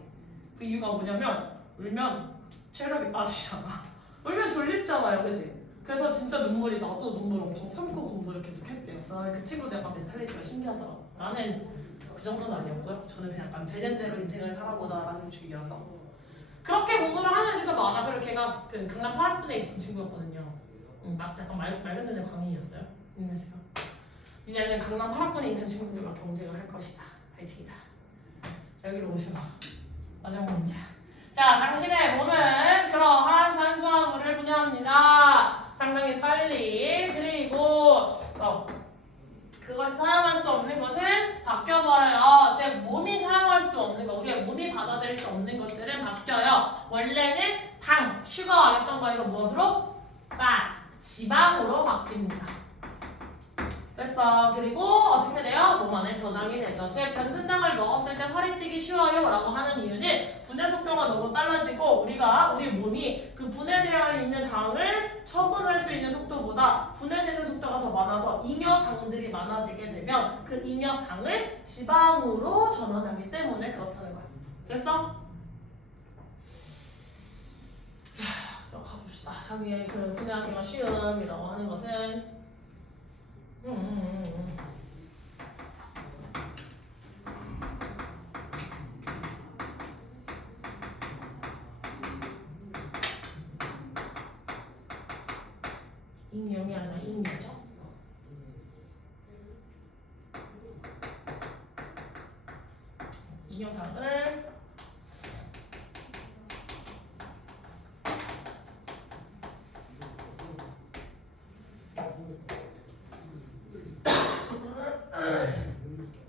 그 이유가 뭐냐면 울면 체력이 빠지잖아. 울면 졸립잖아요, 그치? 그래서 진짜 눈물이 나도 눈물 엄청 참고 공부를 계속 했대요. 그래서 나는 그 친구도 약간 멘탈리티가 신기하더라고. 나는 그 정도는 아니었고요. 저는 그냥 약간 되는 대로 인생을 살아보자라는 주의여서 그렇게 공부를 하는 애들도 많아. 그리고 걔가 그 강남 8학년에 있던 친구였거든요. 약간 맑은 눈의 광인이었어요. 인내세요. 왜냐면 강남 8학년에 있는 친구들과 경쟁을 할 것이다. 파이팅이다. 자, 여기로 오셔봐. 마지막 문제. 자, 당신의 몸은 그러한 탄수화물을 분해합니다. 상당히 빨리. 그리고 그것이 사용할 수 없는 것은 바뀌어버려요. 제 몸이 사용할 수 없는 것, 우리의 몸이 받아들일 수 없는 것들은 바뀌어요. 원래는 당, 슈거였던 거에서 무엇으로? fat 지방으로 바뀝니다. 됐어. 그리고 어떻게 돼요? 몸 안에 저장이 되죠. 즉 단순당을 먹었을 때 살이 찌기 쉬워요 라고 하는 이유는 분해 속도가 너무 빨라지고 우리 몸이 그 분해되어 있는 당을 처분할 수 있는 속도보다 분해되는 속도가 더 많아서 잉여당들이 많아지게 되면 그 잉여당을 지방으로 전환하기 때문에 그렇다는 거야. 됐어? 자, 가봅시다. 여기에 그 분해하기가 쉬움이라고 하는 것은 인용이 아니라 인유죠. 인용당을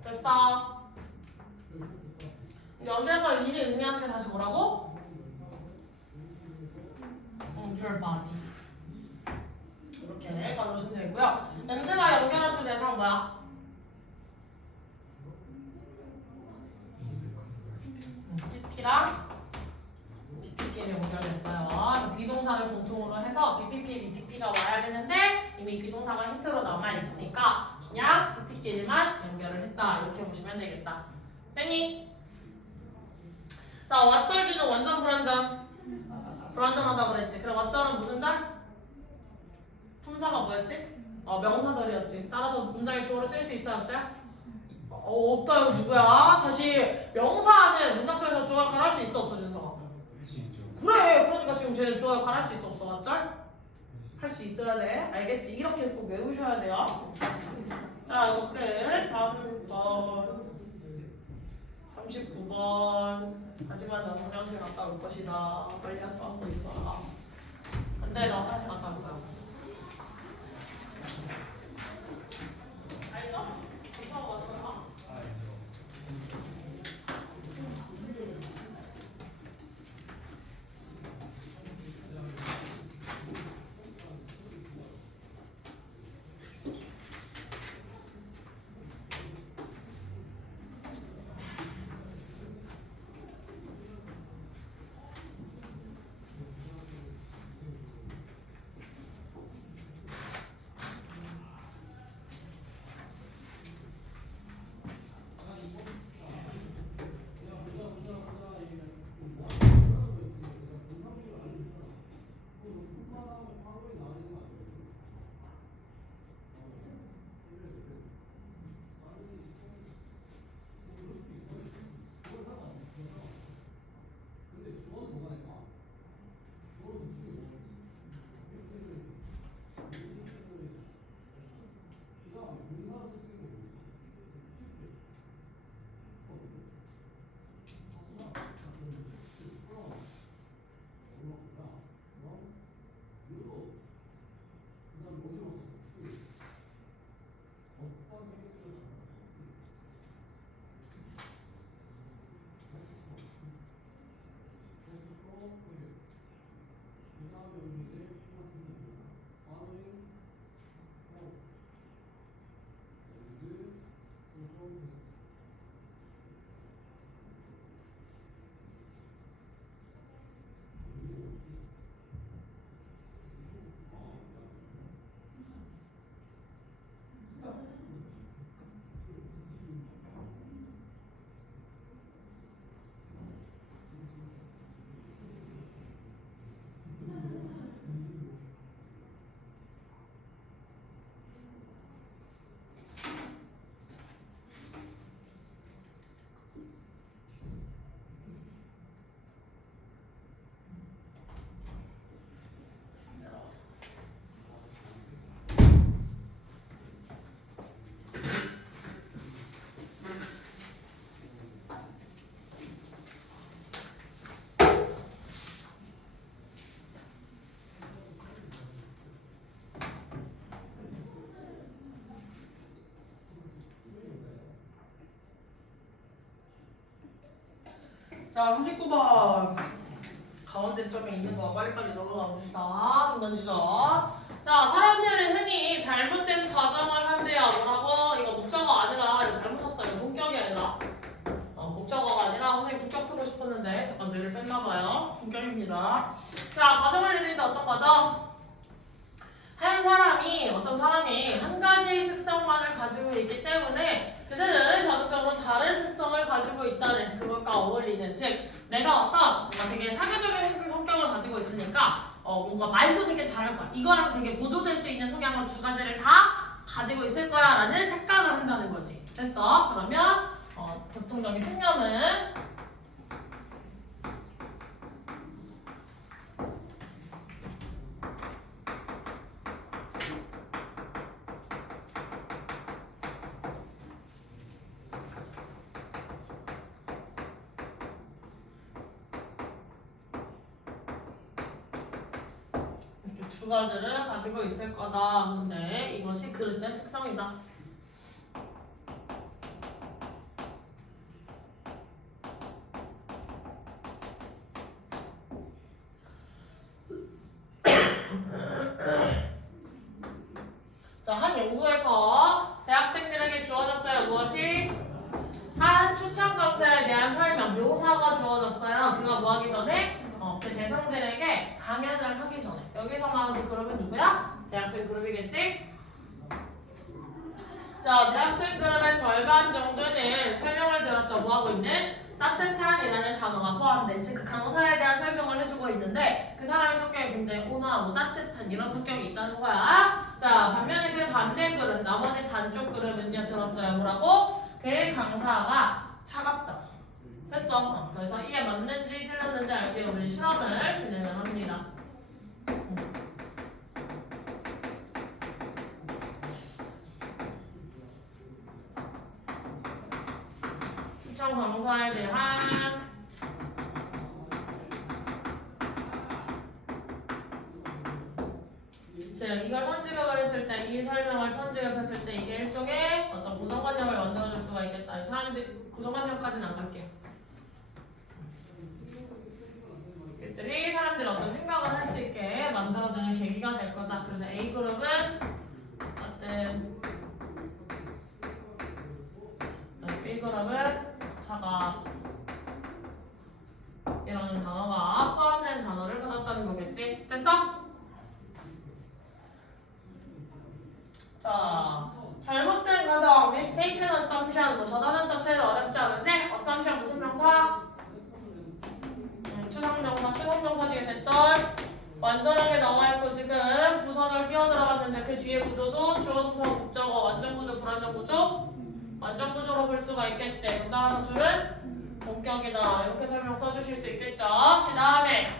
됐어. 여기서 이제 의미하는 게 다시 뭐라고? your body. 이렇게 가져오시면 되고요. 엔드가 연결할 때 대상 뭐야? PP랑 BPP끼리 연결됐어요. 그래서 비동사를 공통으로 해서 BPP, BPP가 와야 되는데 이미 비동사가 힌트로 남아있으니까 그냥 BP끼리만 연결을 했다. 이렇게 보시면 되겠다. 땡이. 자, 왓절기는 완전 불완전? 불완전하다 그랬지. 그럼 왓절은 무슨 절? 품사가 뭐였지? 명사절이었지. 따라서 문장에 주어를 쓸 수 있어요? 없어요? 없다. 이거 누구야? 다시 명사는 문장처에서 주어 역할 할 수 있어 없어 준서가? 할 수 있죠. 그래. 그러니까 지금 쟤는 주어 역할 할 수 있어 없어 맞절? 할 수 있어야 돼. 알겠지? 이렇게 꼭 외우셔야 돼요. 자, 이거 끝. 다음 번 39번. 하지만 난 화장실 갔다 올 것이다. 빨리 하고 있어. 안돼, 나 화장실 갔다 올 거야. 알겠어? 좋다고 하더라. 자, 39번 가운데 점에 있는 거 빨리빨리 넘어가 봅시다. 좀 던지죠. 자, 사람들은 흔히 잘못된 가정을 한대요. 뭐라고? 이거 목적어 아니라 이거 잘못 썼어요. 이거 본격이 아니라 목적어가 아니라 선생님 본격 쓰고 싶었는데 잠깐 뇌를 뺐나봐요. 본격입니다. 자, 가정을 내리는데 어떤 거죠? 어떤 사람이 한 가지 특성만을 가지고 있기 때문에 그들은 자동적으로 다른 특성을 가지고 있다는 그것과 어울리는, 즉 내가 뭔가 되게 사교적인 성격을 가지고 있으니까 뭔가 말도 되게 잘할 거야. 이거랑 되게 보조될 수 있는 성향을 두 가지를 다 가지고 있을 거야 라는 착각을 한다는 거지. 됐어? 그러면 보통적인 통념은 이렇게 두 가지를 가지고 있을 거다. 근데 이것이 그릇된 특성이다. 자, 한 연구에서 대학생들에게 주어졌어요. 무엇이? 한 초청 강사에 대한 설명, 묘사가 주어졌어요. 그가 뭐 하기 전에? 그 대상들에게 강연을 하기 전에. 여기서 말하는 그 그룹은 누구야? 대학생 그룹이겠지? 자, 대학생 그룹의 절반 정도는 설명을 들었죠. 뭐 하고 있는? 따뜻한이라는 단어가 포함된, 즉 그 강사에 대한 설명을 해주고 있는데 그 사람의 성격이 굉장히 온화하고 따뜻한 이런 성격이 있다는 거야. 자, 반면에 그 반대 그룹, 나머지 반쪽 그룹은요 들었어요. 뭐라고? 그 강사가 차갑다. 됐어. 그래서 이게 맞는지 틀렸는지 알기 위해 우리 실험을 진행을 합니다. 추천 강사에 대한 즉 이걸 선지급을 했을 때, 이 설명을 선지급했을 때 이게 일종의 어떤 고정관념을 만들어줄 수가 있겠다. 이 사람들 고정관념까지는 안 갈게요. 이들이 사람들이 어떤 생각을 할 수 있게 만들어주는 계기가 될 거다. 그래서 A그룹은 어떤 B그룹은 차가 이라는 단어가 포함된 단어를 받았다는 거겠지? 됐어? 자, 잘못된 가정, mistaken assumption. 뭐 저 단어 자체는 어렵지 않은데 assumption 무슨 명사? 추상명사 뒤에 대절 완전하게 나와있고 지금 부사절 끼어들어갔는데 그 뒤에 구조도 주어동사 목적어 완전구조 불완전구조 완전구조로 볼 수가 있겠지. 그럼 따라서 줄은 본격이다. 이렇게 설명 써주실 수 있겠죠. 그 다음에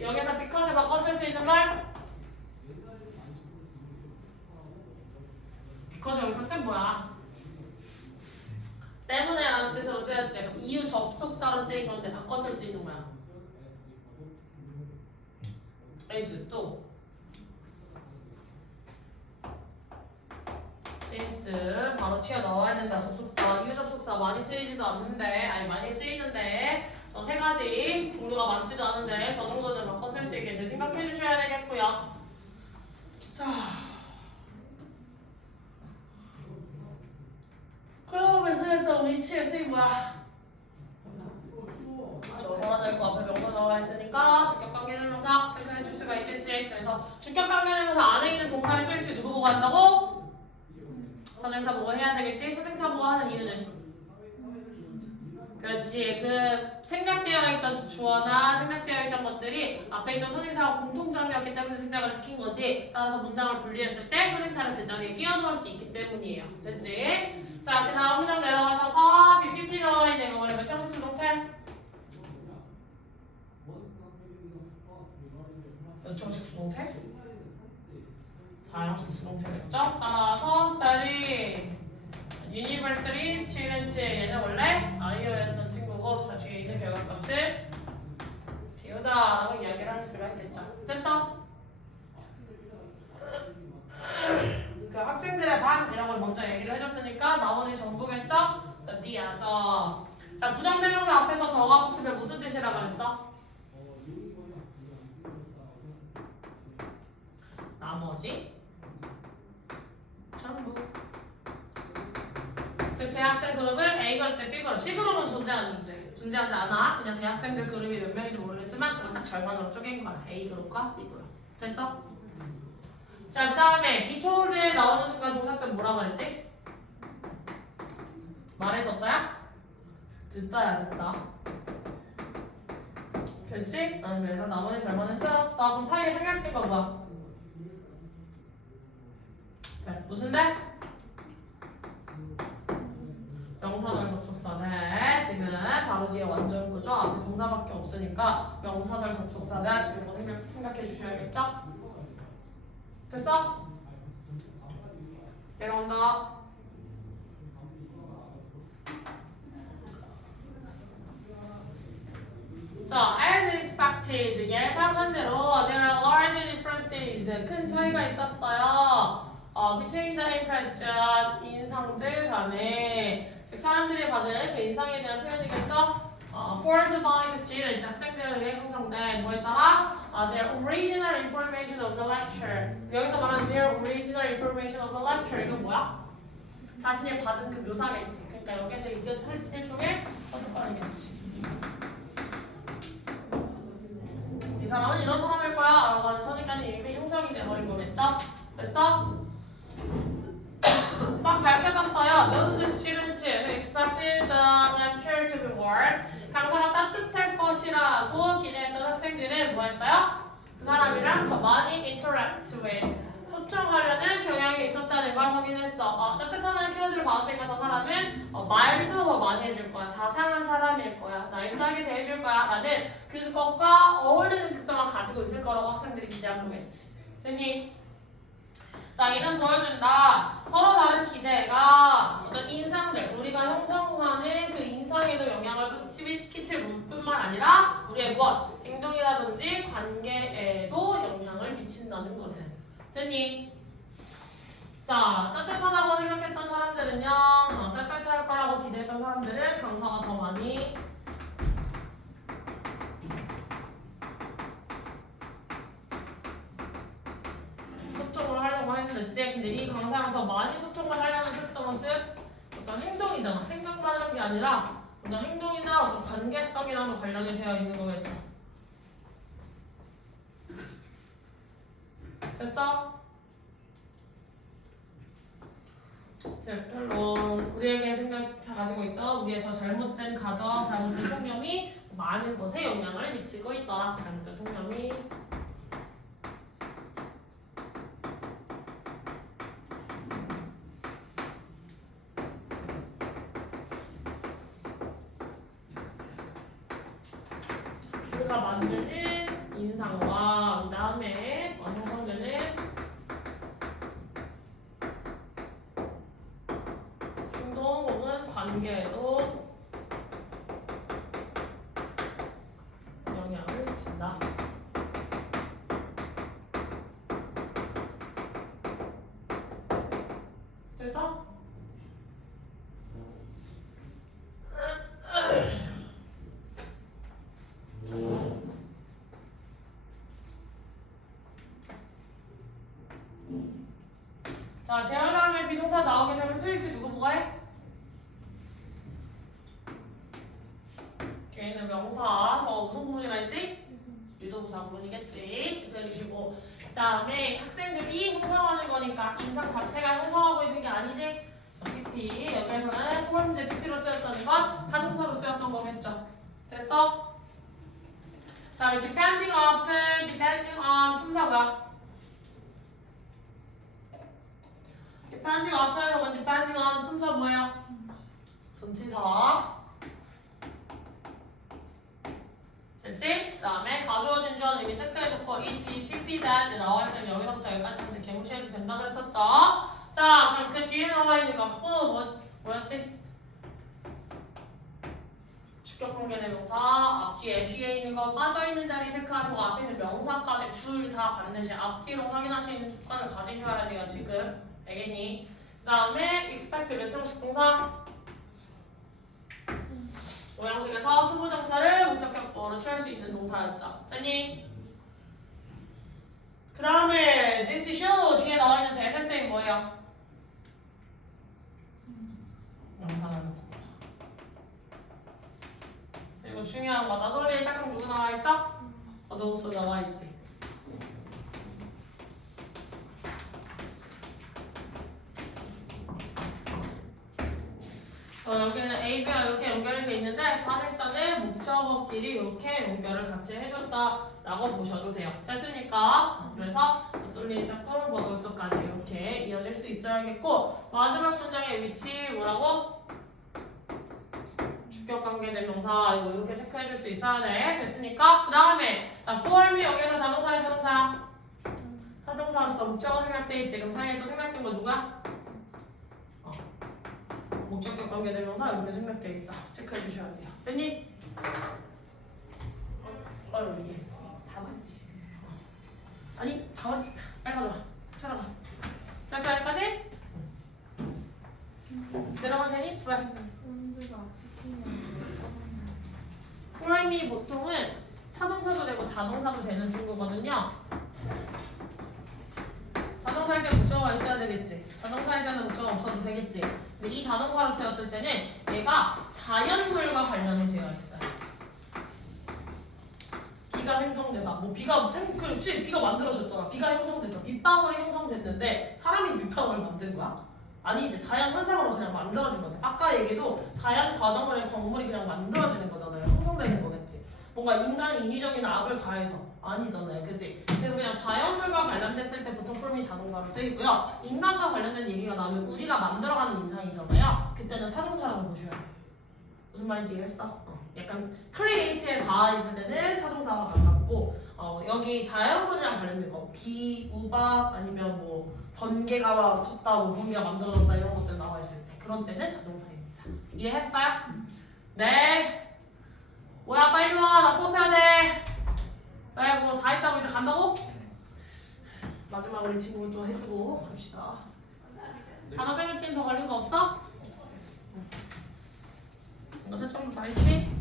여기서 because 바꿔 쓸 수 있는 말 because 여기서 뜻 뭐야? 때문에 라는 뜻으로 쓰였지. 그럼 이유 접속사로 쓰인 건데 바꿔 쓸 수 있는 거야. as 또 since 바로 튀어 넣어야 된다. 접속사, 이유 접속사 많이 쓰이지도 않는데, 아니 많이 쓰이는데 저 세 가지 종류가 많지도 않은데 저 정도는 바꿔 쓸 수 있게 이제 생각해 주셔야 되겠고요. 자, 그다음에 쓰였던 위치에 쓰인 뭐야? 저거 사라져 있고 앞에 명사 나와 있으니까 주격관계대명사 체크해 줄 수가 있겠지. 그래서 주격관계대명사 안에 있는 동사의 수일치 누구 보고 한다고? 선행사 보고 해야 되겠지. 선행사 보고 하는 이유는 그렇지. 그 생략되어 있던 주어나 생략되어 있던 것들이 앞에 있던 선행사와 공통점이었기 때문에 생략을 시킨 거지. 따라서 문장을 분리했을 때 선행사를 그 자리에 끼워 넣을 수 있기 때문이에요. 됐지? 자, 그 다음 문장 내려가셔서 BPP 나와 있는 거 몇 형식 수동태? 몇 형식 수동태? 4형식 수동태겠죠? 따라서 study university student 얘는 원래 아이어였던 친구고 자 뒤에 있는 결과값을 지우다 라고 이야기를 할 수가 있겠죠. 됐어? 그 학생들의 반이라고 먼저 얘기를 해줬으니까 나머지 전부겠죠? 자, 부정대명사 앞에서 더가 붙으면 무슨 뜻이라고 그랬어? 존재하지 않아. 그냥 대학생들 그룹이 몇 명인지 모르겠지만 그걸 딱 절반으로 쪼갠 거야. A 그룹과 B 그룹. 됐어? 자, 그 다음에 be told에 나오는 순간 동사때 뭐라고 했지? 말해줬다야? 듣다야 듣다. 됐지? 그래서 나머지 절반은 틀었어. 그럼 사이에 생략된 거 뭐야? 네, 무슨데? 명사절 접속사네. 지금 바로 뒤에 완전 구조 앞에 동사밖에 없으니까 명사절 접속사네. 이거 생각해 주셔야겠죠? 됐어? 내려온다. 자, as expected 예상한 대로 there are large differences 큰 차이가 있었어요. between the impression 인상들 간에 즉 사람들이 받은 그 인상에 대한 표현이겠죠. formed by the students 학생들에 의해 형성된 뭐에 따라 their original information of the lecture 여기서 말하는 their original information of the lecture 이거 뭐야? 자신이 받은 그 묘사겠지. 그러니까 여기서 이게 일종의 어떡하겠지. 이 사람은 이런 사람일 거야 라고 하는 선입견이 이미 형성이 돼버린 거겠죠? 됐어? 막 밝혀졌어요. Those students who expected the lecture to be warm 강사가 따뜻할 것이라고 기대했던 학생들은 뭐 했어요? 그 사람이랑 더 많이 interact with 소통하려는 경향이 있었다는 걸 확인했어. 따뜻한 키워드를 받았으니까 저 사람은 말도 더 많이 해줄 거야. 자상한 사람일 거야. 나이스하게 대해줄 거야. 라는 그것과 어울리는 특성을 가지고 있을 거라고 학생들이 기대한 거겠지. 됐니? 자, 이는 보여준다. 서로 다른 기대가 어떤 인상들, 우리가 형성하는 그 인상에도 영향을 끼칠 뿐만 아니라 우리의 무엇, 행동이라든지 관계에도 영향을 미친다는 것을. 됐니? 자, 따뜻하다고 생각했던 사람들은요, 따뜻할 거라고 기대했던 사람들은 강사가 더 많이 소통을 하려고 했는지, 근데 이 강사랑 더 많이 소통을 하려는 특성은 즉 어떤 행동이잖아. 생각만 하는 게 아니라 어떤 행동이나 어떤 관계성이랑도 관련이 되어 있는 거겠죠. 됐어? 즉, 물론 우리에게 가지고 있던 우리의 저 잘못된 가정, 잘못된 통념이 많은 것에 영향을 미치고 있더라. 잘못된 통념이. 우리가 만드는 인상과 그 다음에 형성되는 행동 혹은 관계에도 영향을 미친다. 됐어? 자, 대화 다음에 비동사 나오게 되면 스위치 누구 뭐가 해? 걔는 명사. 저거 무슨 구문이라 했지? 유도부사 구문이겠지. 체크해주시고. 그 다음에 학생들이 형성하는 거니까 인상 자체가 형성하고 있는 게 아니지? PP. 여기에서는 formed PP로 쓰였던 건 타동사로 쓰였던 거겠죠. 됐어? 그 다음에 depending on 품사가 depending on 혹은 depending on 품사 뭐예요? 전치사. 됐지? 그 다음에 가주어 진주어는 이미 체크해줬고 EP, PP, that 나와있으면 여기서부터 여기까지 사실 개무시해도 된다고 했었죠? 자, 그럼 그 뒤에 나와있는 거 뭐였지? 주격 관계의 명사 앞뒤에 뒤에 있는 거 빠져있는 자리 체크하시고 앞에 있는 명사까지 줄 다 반드시 앞뒤로 확인하시는 습관을 가지셔야 돼요. 지금 알겠니? 그 다음에 expect 몇 형식 동사 모양식에서 투부정사를 목적격보로 취할 수 있는 동사였죠. 됐니? 그 다음에 this show 뒤에 나와있는 대세쌤이 뭐예요? 명사가 이거 중요한 거. 나돌리의 짝꿍 누구 나와 있어? 어도우스 나와 있지. 여기는 A, B가 이렇게 연결이 돼 있는데 사실상은 목적어끼리 이렇게 연결을 같이 해줬다라고 보셔도 돼요. 됐습니까? 그래서 나돌리의 짝꿍 어도우스까지 이렇게 이어질 수 있어야겠고 마지막 문장의 위치 뭐라고? 주격관계대명사 이거 이렇게 체크해줄 수 있어야 돼. 됐습니까? 그 다음에 for me 여기서 자동사야 타동사? 타동사로서 목적어 생략돼 있지. 그럼 사이에 또 생략된 거 누구야? 목적격 관계대명사 이렇게 생략돼 있다. 체크해 주셔야 돼요. 됐니? 이게 다 맞지? 아니 다 맞지? 빨리 가져와. 찾아가. 됐어 여기까지? 내려가도 되니? 왜? 폰드가 for me 보통은 타동사도 되고 자동사도 되는 친구거든요. 자동사일 때 목적어가 있어야 되겠지. 자동사일 때는 목적어 없어도 되겠지. 근데 이 자동사로 쓰였을 때는 얘가 자연물과 관련이 되어 있어요. 비가 생성되다. 뭐 그렇지. 비가 만들어졌잖아. 비가 형성돼서 빗방울이 형성됐는데 사람이 빗방울을 만든 거야? 아니 이제 자연 현상으로 그냥 만들어진 거지. 아까 얘기도 자연 과정으로 광물이 그냥 만들어지는 거잖아요. 형성되는 거겠지. 뭔가 인간이 인위적인 악을 가해서 아니잖아요. 그치? 그래서 그냥 자연물과 관련됐을 때 보통 form이 자동사로 쓰이고요. 인간과 관련된 얘기가 나오면 우리가 만들어가는 인상이잖아요. 그때는 타동사라고 보셔야 돼요. 무슨 말인지 이해했어? 약간 create에 닿아있을 때는 타동사가 가깝고 여기 자연물이랑 관련된 거 비, 우박 아니면 뭐 번개가 쳤다, 뭐 번개가 만들어졌다 이런 것들 나와있을 때 그런 때는 자동사입니다. 이해했어요? 네. 뭐야 빨리 와. 나 수업해야 돼. 왜 뭐 다 했다고 이제 간다고? 마지막으로 이 친구 좀 해주고 갑시다. 단어 빼낼 팀 더 걸린 거 없어? 이거 채점도 다 했지?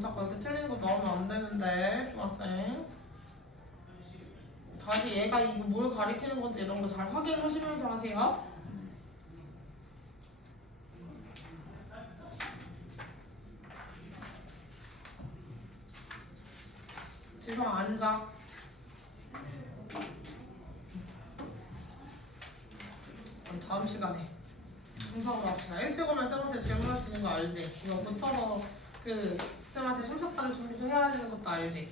자꾸 이렇게 틀리는 거 나오면 안 되는데 중학생 다시 얘가 이거 뭘 가리키는 건지 이런 거 잘 확인하시면서 하세요. 지성 앉아. 다음 시간에 참석을 합시다. 일찍 오면 쌤한테 질문할 수 있는 거 알지? 이거 붙여서 그 쌤한테 참석단을 준비도 해야 되는 것도 알지?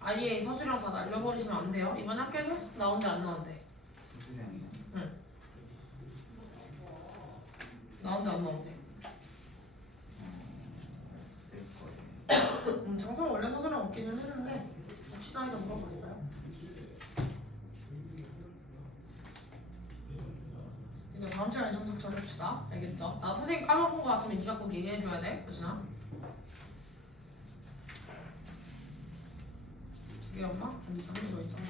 아예 이 서술이랑 다 날려버리시면 안 돼요. 이번 학교에서 나온대 안 나온대? 수술량이요? 응. 나온대 안 나온대? 쓸 거예요. 장성 원래 서술은 없기는 했는데 혹시나 해서 물어봤어요. 이거 다음 시간에 참석 처리합시다. 알겠죠? 나 선생님 까먹은 거 같으면 네가 꼭 얘기해줘야 돼, 서진아. 두 개였나? 아니, 한개 더 있잖아.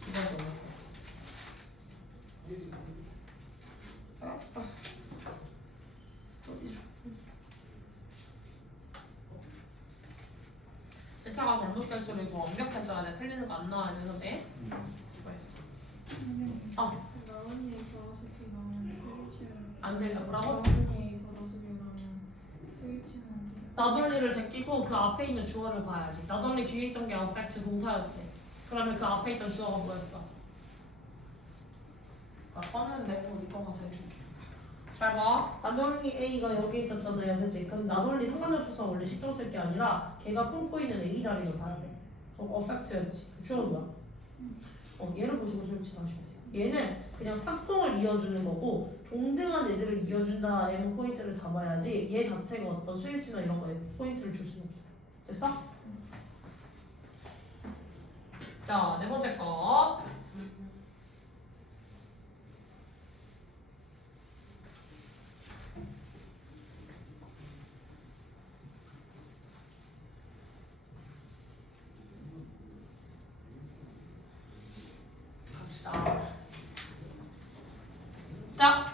두 가지 없나? 스토리 좀. 대차가 반복될수록 더 완벽해져야 돼. 틀리는 거 안 나와야 돼, 그지? 수고했어. 나은이의 걸어서기 나오면 스위치를 안 들려. 뭐라고? 나은이의 걸어서기 나오면 스위치는 안 돼요. 나돌리를 제끼고 그 앞에 있는 주어를 봐야지. 나돌리 뒤에 있던 게 affect 동사였지. 그러면 그 앞에 있던 주어가 뭐였어? 나 뻔했는데 또 이거 가서 해줄게. 잘 봐. 나돌리 A가 여기 있었잖아요, 그치? 그럼 나돌리 상관없어서 원래 신경 쓸 게 아니라 걔가 품고 있는 A 자리를 봐야 돼. affect였지. 주어 뭐야? 얘를 보시고 설치하셔야 돼요. 얘는 그냥 삭동을 이어주는 거고 동등한 애들을 이어준다 M 포인트를 잡아야지 얘 자체가 어떤 스위치나 이런 거에 포인트를 줄 수는 없어요. 됐어? 자, 네 번째 거. 갑시다. 자,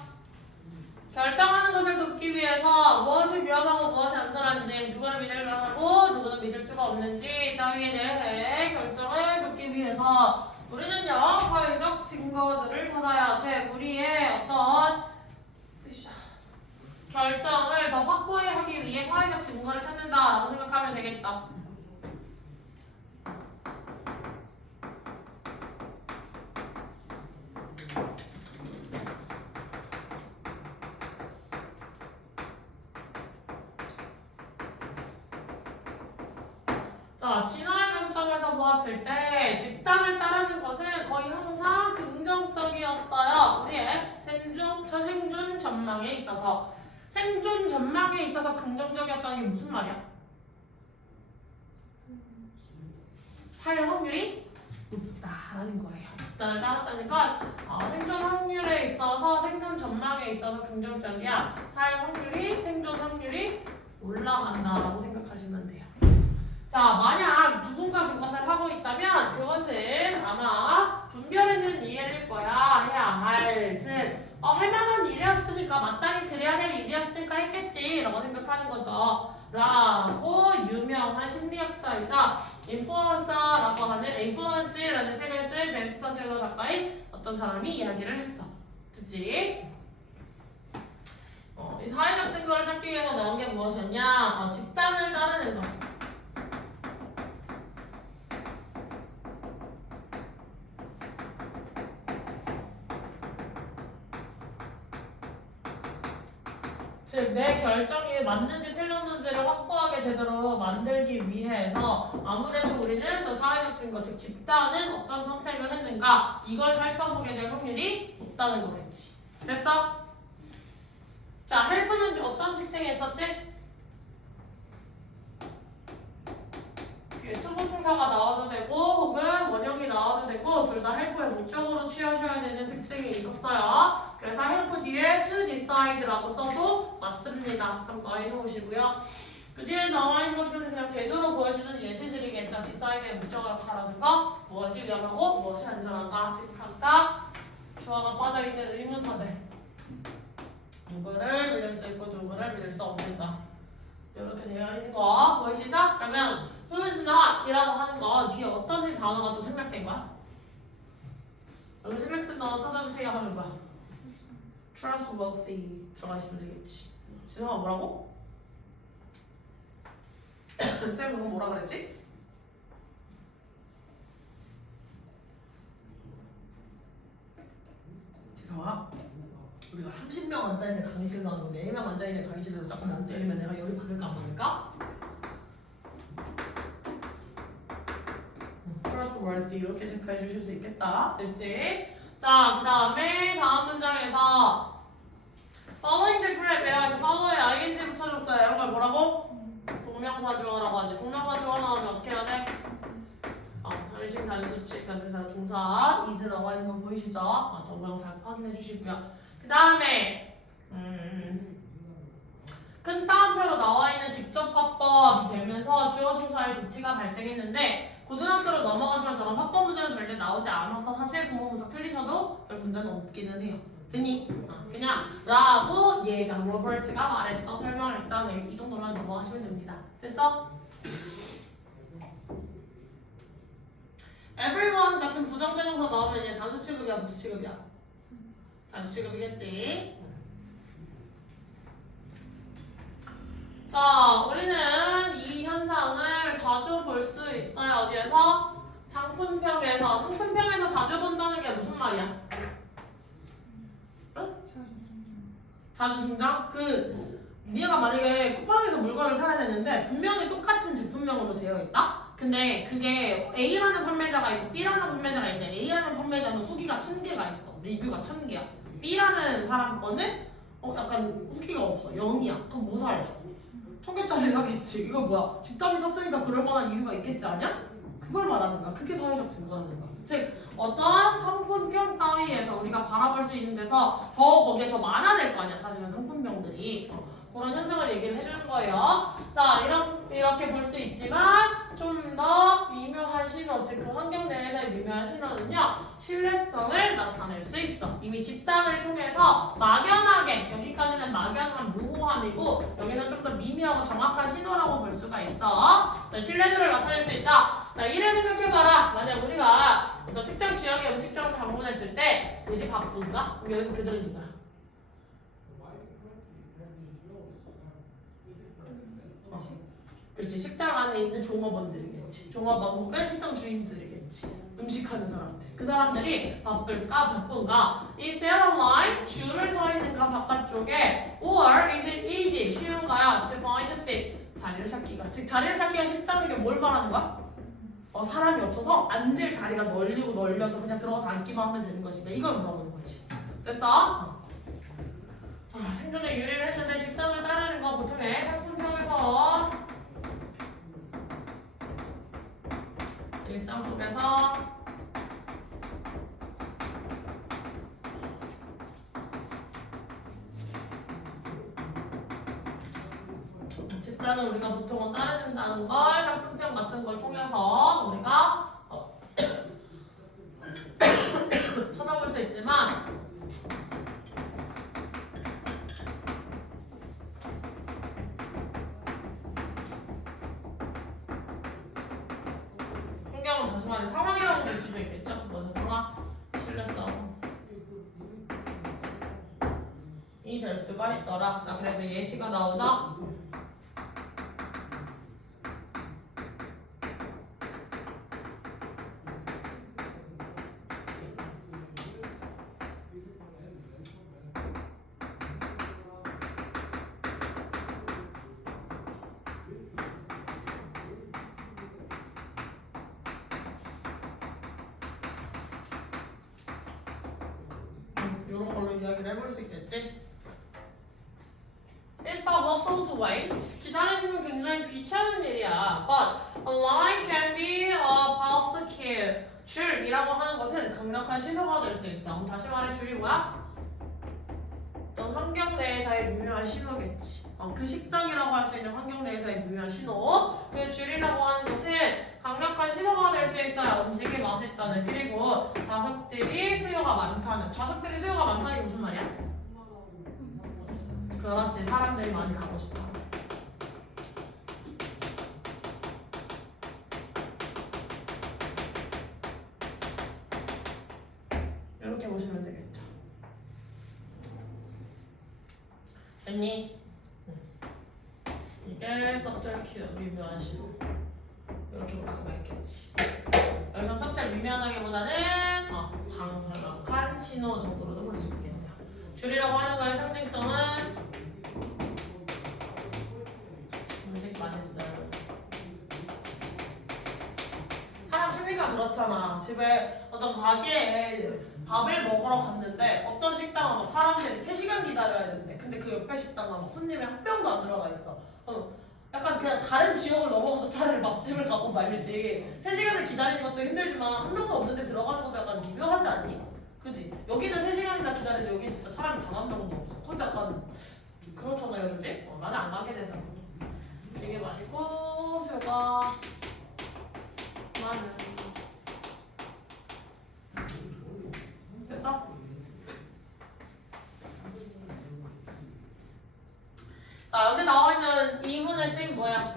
결정하는 것을 돕기 위해서 무엇이 위험하고 무엇이 안전한지, 누구를 믿을 만하고 누구는 믿을 수가 없는지 따위에 대해 결정을 돕기 위해서 우리는요 사회적 증거들을 찾아야 제 우리의 어떤 결정을 더 확고히 하기 위해 사회적 증거를 찾는다라고 생각하면 되겠죠. 자, 진화의 관점에서 보았을 때 집단을 따르는 것은 거의 항상 긍정적이었어요. 우리의 생존 전망에 있어서. 생존 전망에 있어서 긍정적이었다는 게 무슨 말이야? 살 확률이 높다라는 거예요. 집단을 따랐다는 건 생존 확률에 있어서 생존 전망에 있어서 긍정적이야. 살 확률이 생존 확률이 올라간다라고 생각하시면 돼요. 자, 만약 누군가 그것을 하고 있다면 그것은 아마 분별있는 이해일 거야. 해야 할. 즉, 할 만한 일이었으니까 마땅히 그래야 될 일이었으니까 했겠지 라고 생각하는 거죠. 라고 유명한 심리학자이자 인플루언서라고 하는 인플루언스라는 책을 쓴 베스트셀러 작가인 어떤 사람이 이야기를 했어. 듣지? 이 사회적 증거를 찾기 위해서 나온 게 무엇이었냐? 집단을 따르는 거. 즉, 내 결정이 맞는지 틀렸는지를 확고하게 제대로 만들기 위해서 아무래도 우리는 저 사회적 증거, 즉 집단은 어떤 선택을 했는가 이걸 살펴보게 될 확률이 높다는 거겠지. 됐어? 자, 헬프는 어떤 특징이 있었지? 뒤에 초보동사가 나와도 되고 혹은 원형이 나와도 되고 둘 다 헬프의 목적으로 취하셔야 되는 특징이 있었어요. 그래서 헬프 뒤에 to decide라고 써도 맞습니다. 참고해 놓으시고요. 그 뒤에 나와 있는 것들은 그냥 대조로 보여주는 예시들이겠죠. decide의 목적 역할하는 거, 무엇이 위험하고 무엇이 안전한가, 즉 각각 주어가 빠져있는 의문사들. 누구를 믿을 수 있고 누구를 믿을 수 없는가. 이렇게 되어 있는 거 보이시죠? 그러면 who is not 이라고 하는 거 뒤에 어떤 단어가 또 생략된 거야? 여기 생략된 단어 찾아주세요 하는 거야. trustworthy 들어가 있으면 되겠지. 진성아 뭐라고? 쌤 그거 뭐라 그랬지? 지성아 우리가 30명 앉아있는 강의실 나오고 4명 앉아있는 강의실에서 자꾸 멍 때리면 내가 열이 받을까 안 받을까? trustworthy 이렇게 체크해 주실 수 있겠다. 됐지? 자, 그 다음에 다음 문장에서 following the group 내가 follow에 ing 붙여줬어요. 이런 걸 뭐라고? 동명사 주어라고 하지. 동명사 주어 나오면 어떻게 해야 돼? 일식 단수치 그래서 동사 is 나와 있는 거 보이시죠? 정명사 확인해 주시고요. 그 다음에 큰 따옴표로 나와 있는 직접 화법이 되면서 주어 동사의 도치가 발생했는데 고등학교로 넘어가시면 저런 화법 문제는 절대 나오지 않아서 사실 구문분석 틀리셔도 별 문제는 없기는 해요. 됐니? 그냥 라고 얘가 로버트가 말했어 설명했어 네, 이 정도만 넘어가시면 됩니다. 됐어? everyone 같은 부정대명사 나오면 이제 단수 취급이야 무수 취급이야? 단수 취급이겠지. 자, 우리는 이 현상을 자주 볼 수 있어요. 어디에서? 상품평에서. 상품평에서 자주 본다는 게 무슨 말이야? 응? 자주 등장? 니가 만약에 쿠팡에서 물건을 사야 되는데 분명히 똑같은 제품명으로 되어 있다? 근데 그게 A라는 판매자가 있고 B라는 판매자가 있는데 A라는 판매자는 후기가 1000개가 있어. 리뷰가 1000개야. B라는 사람 거는 약간 후기가 없어. 0이야. 그럼 뭐 살래? 1000개짜리 사겠지. 이거 뭐야? 집단이 샀으니까 그럴 만한 이유가 있겠지 아니야? 그걸 말하는 거야. 그게 사회적 증거라는 거야. 즉 어떠한 상품평 따위에서 우리가 바라볼 수 있는 데서 더 거기에 더 많아질 거 아니야. 사실은 상품평들이. 그런 현상을 얘기를 해주는 거예요. 자, 이렇게 볼 수 있지만 좀 더 미묘한 신호, 즉 그 환경 내에서의 미묘한 신호는요. 신뢰성을 나타낼 수 있어. 이미 집단을 통해서 막연하게, 여기까지는 막연한 모호함이고 여기서 좀 더 미묘하고 정확한 신호라고 볼 수가 있어. 자, 신뢰도를 나타낼 수 있다. 자, 이를 생각해봐라. 만약 우리가 어떤 특정 지역의 음식점을 방문했을 때 우리 바쁜가? 그럼 여기서 그들은 누구야? 그렇지. 식당 안에 있는 종업원들이겠지. 종업원과 식당 주인들이겠지. 음식하는 사람들. 그 사람들이 바쁜가? Is there a line? 줄을 서 있는가 바깥쪽에? Or is it easy? 쉬운가요? To find a seat. 자리를 찾기가. 즉 자리를 찾기가 쉽다는 게 뭘 말하는 거야? 사람이 없어서 앉을 자리가 널려서 그냥 들어가서 앉기만 하면 되는 것이다. 이걸 물어보는 거지. 됐어? 자, 생존에 유리를 했는데 직당을 따르는 거 보통의 상품평에서 일상 속에서 집단을 우리가 보통은 따르는다는 걸 상품평 같은 걸 통해서 우리가 쳐다볼 수 있지만 환경은 다시 말해 상황이라고 볼 수도 있겠죠? 뭐죠? 상황, 신뢰성 이 될 수가 있더라. 자, 그래서 예시가 나오죠? 이런 걸로 이야기를 해볼 수 있겠지? It's a hustle to wait. 기다리는 건 굉장히 귀찮은 일이야. But a line can be a powerful cue. 줄이라고 하는 것은 강력한 신호가 될 수 있어. 다시 말해 줄이 뭐야? 어떤 환경 내에서의 미묘한 신호겠지. 그 식당이라고 할 수 있는 환경 내에서의 미묘한 신호. 그 줄이라고 하는 것은 강력한 신호가 될 수 있어요. 음식이 맛있다는. 그리고 좌석들이 수요가 많다는. 좌석들이 수요가 많다는 게 무슨 말이야? 그렇지. 사람들이 많이 가고 싶어. 이렇게 보시면 되겠죠. 됐니? 이게 subject cue, 미묘한 신호. 이렇게 볼 수가 있겠지. 여기서 subject 미묘하다기보다는 강력한 신호 정도로도 볼 수 있겠네요. 줄이라고 하는 거의 상징성은 음식 맛있어요. 사람 심리가 그렇잖아. 집에 어떤 가게에 밥을 먹으러 갔는데 어떤 식당은 사람들이 3시간 기다려야 되는데 근데 그 옆에 식당은 막 손님이 한 명도 안 들어가 있어. 약간 그냥 다른 지역을 넘어가서 차라리 맛집을 가고 말지. 3시간을 기다리는 것도 힘들지만 한 명도 없는데 들어가는 것도 약간 미묘하지 않니? 그지? 여기는 3시간이나 기다리는데 여기는 진짜 사람이 단 한 명도 없어. 그것도 약간 그렇잖아요, 그지? 나는 안 가게 되더라고. 되게 맛있고 수요가 많은. 됐어? 자, 여기 나와 있는 이문의 쓰임 뭐야?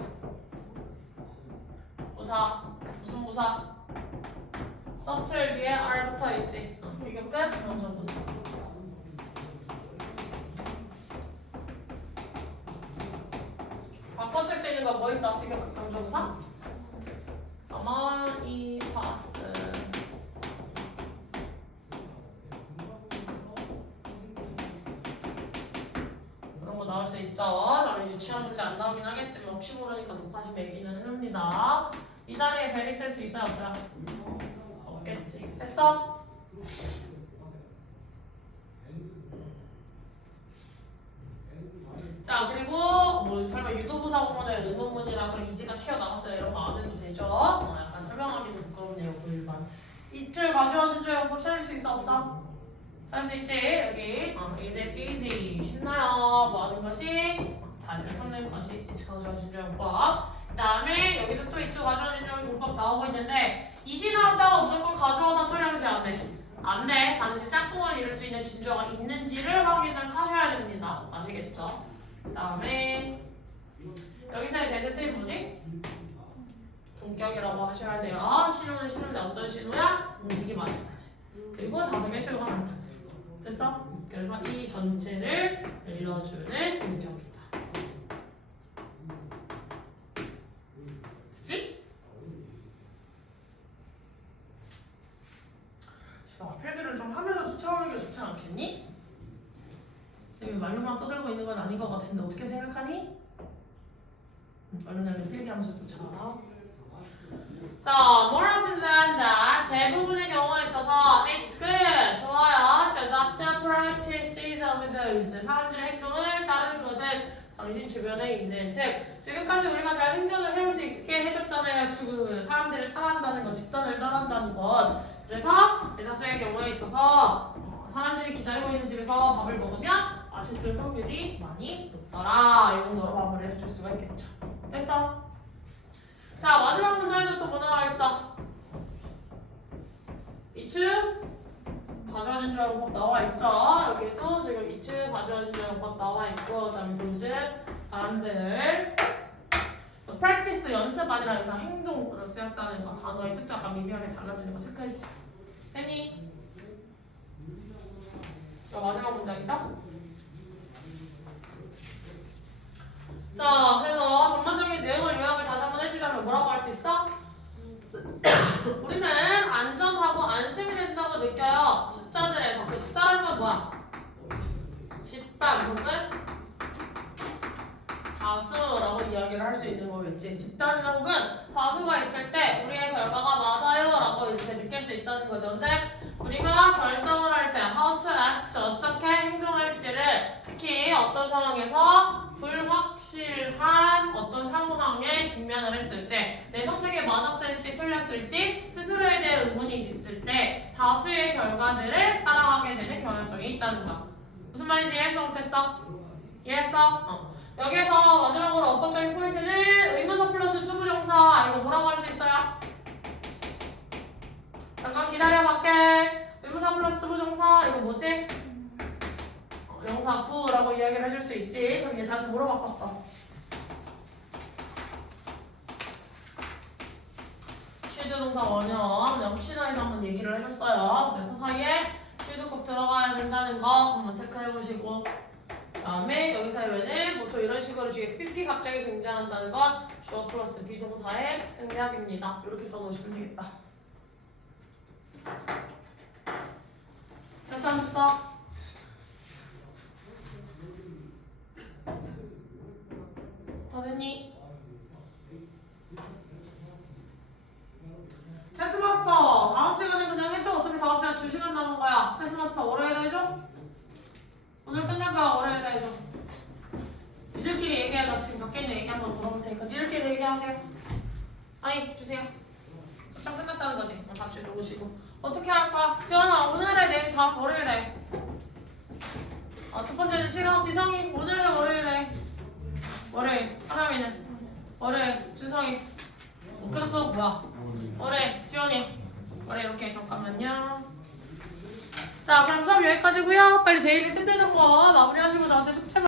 부사. 무슨 부사? subject 뒤에 R 붙어 있지. 이게 끝? 그럼 부사. 바꿔 쓸 수 있는 건 뭐 있어? 이게 강조부사? 가만히 파스. 그런 거 나올 수 있죠. 저는 유치원 문제 안 나오긴 하겠지만 혹시 모르니까 높아지면 얘기는 해봅니다. 이 자리에 베리 쓸 수 있어요? 없어요? 없겠지. 됐어? 자, 그리고 뭐 설마 유도부사 구문에 의문문이라서 이지가 튀어나왔어요 이런 거 안 해도 되죠? 약간 설명하기도 부끄럽네요. 그 일반 이줄 가져와준 줄 법 찾을 수 있어? 없어? 찾을 수 있지? 여기 is it easy? 쉽나요? 뭐 하는 것이? 자리를 찾는 것이 이줄 가져와준 줄 용법. 그 다음에 여기도 또 이줄 가져와준 줄 용법 나오고 있는데 이시 나왔다고 무조건 가져와다 처리하면 돼? 안 돼? 안 돼. 반드시 짝꿍을 이룰 수 있는 진주어가 있는지를 확인을 하셔야 됩니다. 아시겠죠? 그 다음에 여기서의 대세쓰임 뭐지? 동격이라고 하셔야 돼요. 신호는 신호인데 어떤 신호야? 음식이 맛있다. 그리고 자석의 수요가 많다. 됐어? 그래서 이 전체를 일러주는 동격이다. 준비를 좀 하면서 쫓아오는 게 좋지 않겠니? 쌤이 말로만 떠들고 있는 건 아닌 것 같은데 어떻게 생각하니? 얼른 필기하면서 쫓아와. 자, more often than that, 대부분의 경우에 있어서 it's good, 좋아요. to adopt the practices of those. 사람들의 행동을 따르는 것은 당신 주변에 있는, 즉 지금까지 우리가 잘 생존을 해올 수 있게 해줬잖아요. 그 사람들을 따라한다는 것, 집단을 따라한다는 것. 그래서 대다수의 경우에 있어서 사람들이 기다리고 있는 집에서 밥을 먹으면 맛있을 확률이 많이 높더라. 이 정도로 마무리를 해줄 수가 있겠죠. 됐어? 자, 마지막 문제에도 또 뭐 나와 있어? 이츠 가져와진 주어용법 나와 있죠? 여기도 지금 이츠 가져와진 주어용법 나와 있고, 그다음에 요즘 사람들 practice 연습 아니라 여기서 행동으로 쓰였다는 거, 단어의 뜻도 약간 미묘하게 달라지는 거 체크해 주세요. 됐니? 자, 마지막 문장이죠? 자, 그래서 전반적인 내용을 요약을 다시 한번 해주자면 뭐라고 할 수 있어? 우리는 안전하고 안심이 된다고 느껴요. 숫자들에서. 그 숫자라는 건 뭐야? 집단 혹은 다수라고 이야기를 할 수 있는 거겠지. 집단 혹은 다수가 있을 때 우리의 결과가 맞아요 라고 이렇게 느낄 수 있다는 거죠. 근데 우리가 결정을 할 때 how to act, 어떻게 행동할지를 특히 어떤 상황에서 불확실한 어떤 상황에 직면을 했을 때, 내 선택이 맞았을지 틀렸을지 스스로에 대한 의문이 있을 때 다수의 결과들을 따라가게 되는 경향성이 있다는 거야. 무슨 말인지 이해했어? 못했어? 이해했어? 여기에서 마지막으로 어법적인 포인트는 의문사 플러스 투부정사. 이거 뭐라고 할 수 있어요? 잠깐 기다려볼게. 의문사 플러스 투부정사 이거 뭐지? 영사 구라고 이야기를 해줄 수 있지. 그럼 얘 다시 뭐로 바꿨어? 쉴드 동사 원형 혹시나해서 한번 얘기를 해줬어요. 그래서 사이에 쉴드 꼭 들어가야 된다는 거 한번 체크해보시고, 그 다음에 여기 사이에는 보통 이런 식으로 뒤에 PP 갑자기 등장한다는 건 주어 플러스 비동사의 생략입니다. 이렇게 써놓으시면 되겠다. 됐어 안 됐어? 다 됐니? 체스마스터 다음 시간에 그냥 해줘. 어차피 다음 시간 2시간 남은 거야. 체스마스터 월요일에 해줘? 오늘 끝난 거야. 월요일에 해줘. 니들끼리 얘기하자. 지금 몇 개인지 얘기 한번 물어볼 테니까 니들끼리 얘기하세요. 아니 주세요. 참 끝났다는 거지. 답실 놓으시고 어떻게 할 거야? 지원아 오늘의 내일 다 월요일에. 첫 번째는 싫어. 지성이 오늘의 월요일에. 월요일. 하나미는 월요일. 준성이. 그럼 또 뭐야? 월요일. 지원이. 월요일. 이렇게 잠깐만요. 자 그럼 수업 여기까지고요. 빨리 데일리 끝내는 거 마무리하시고 저한테 숙제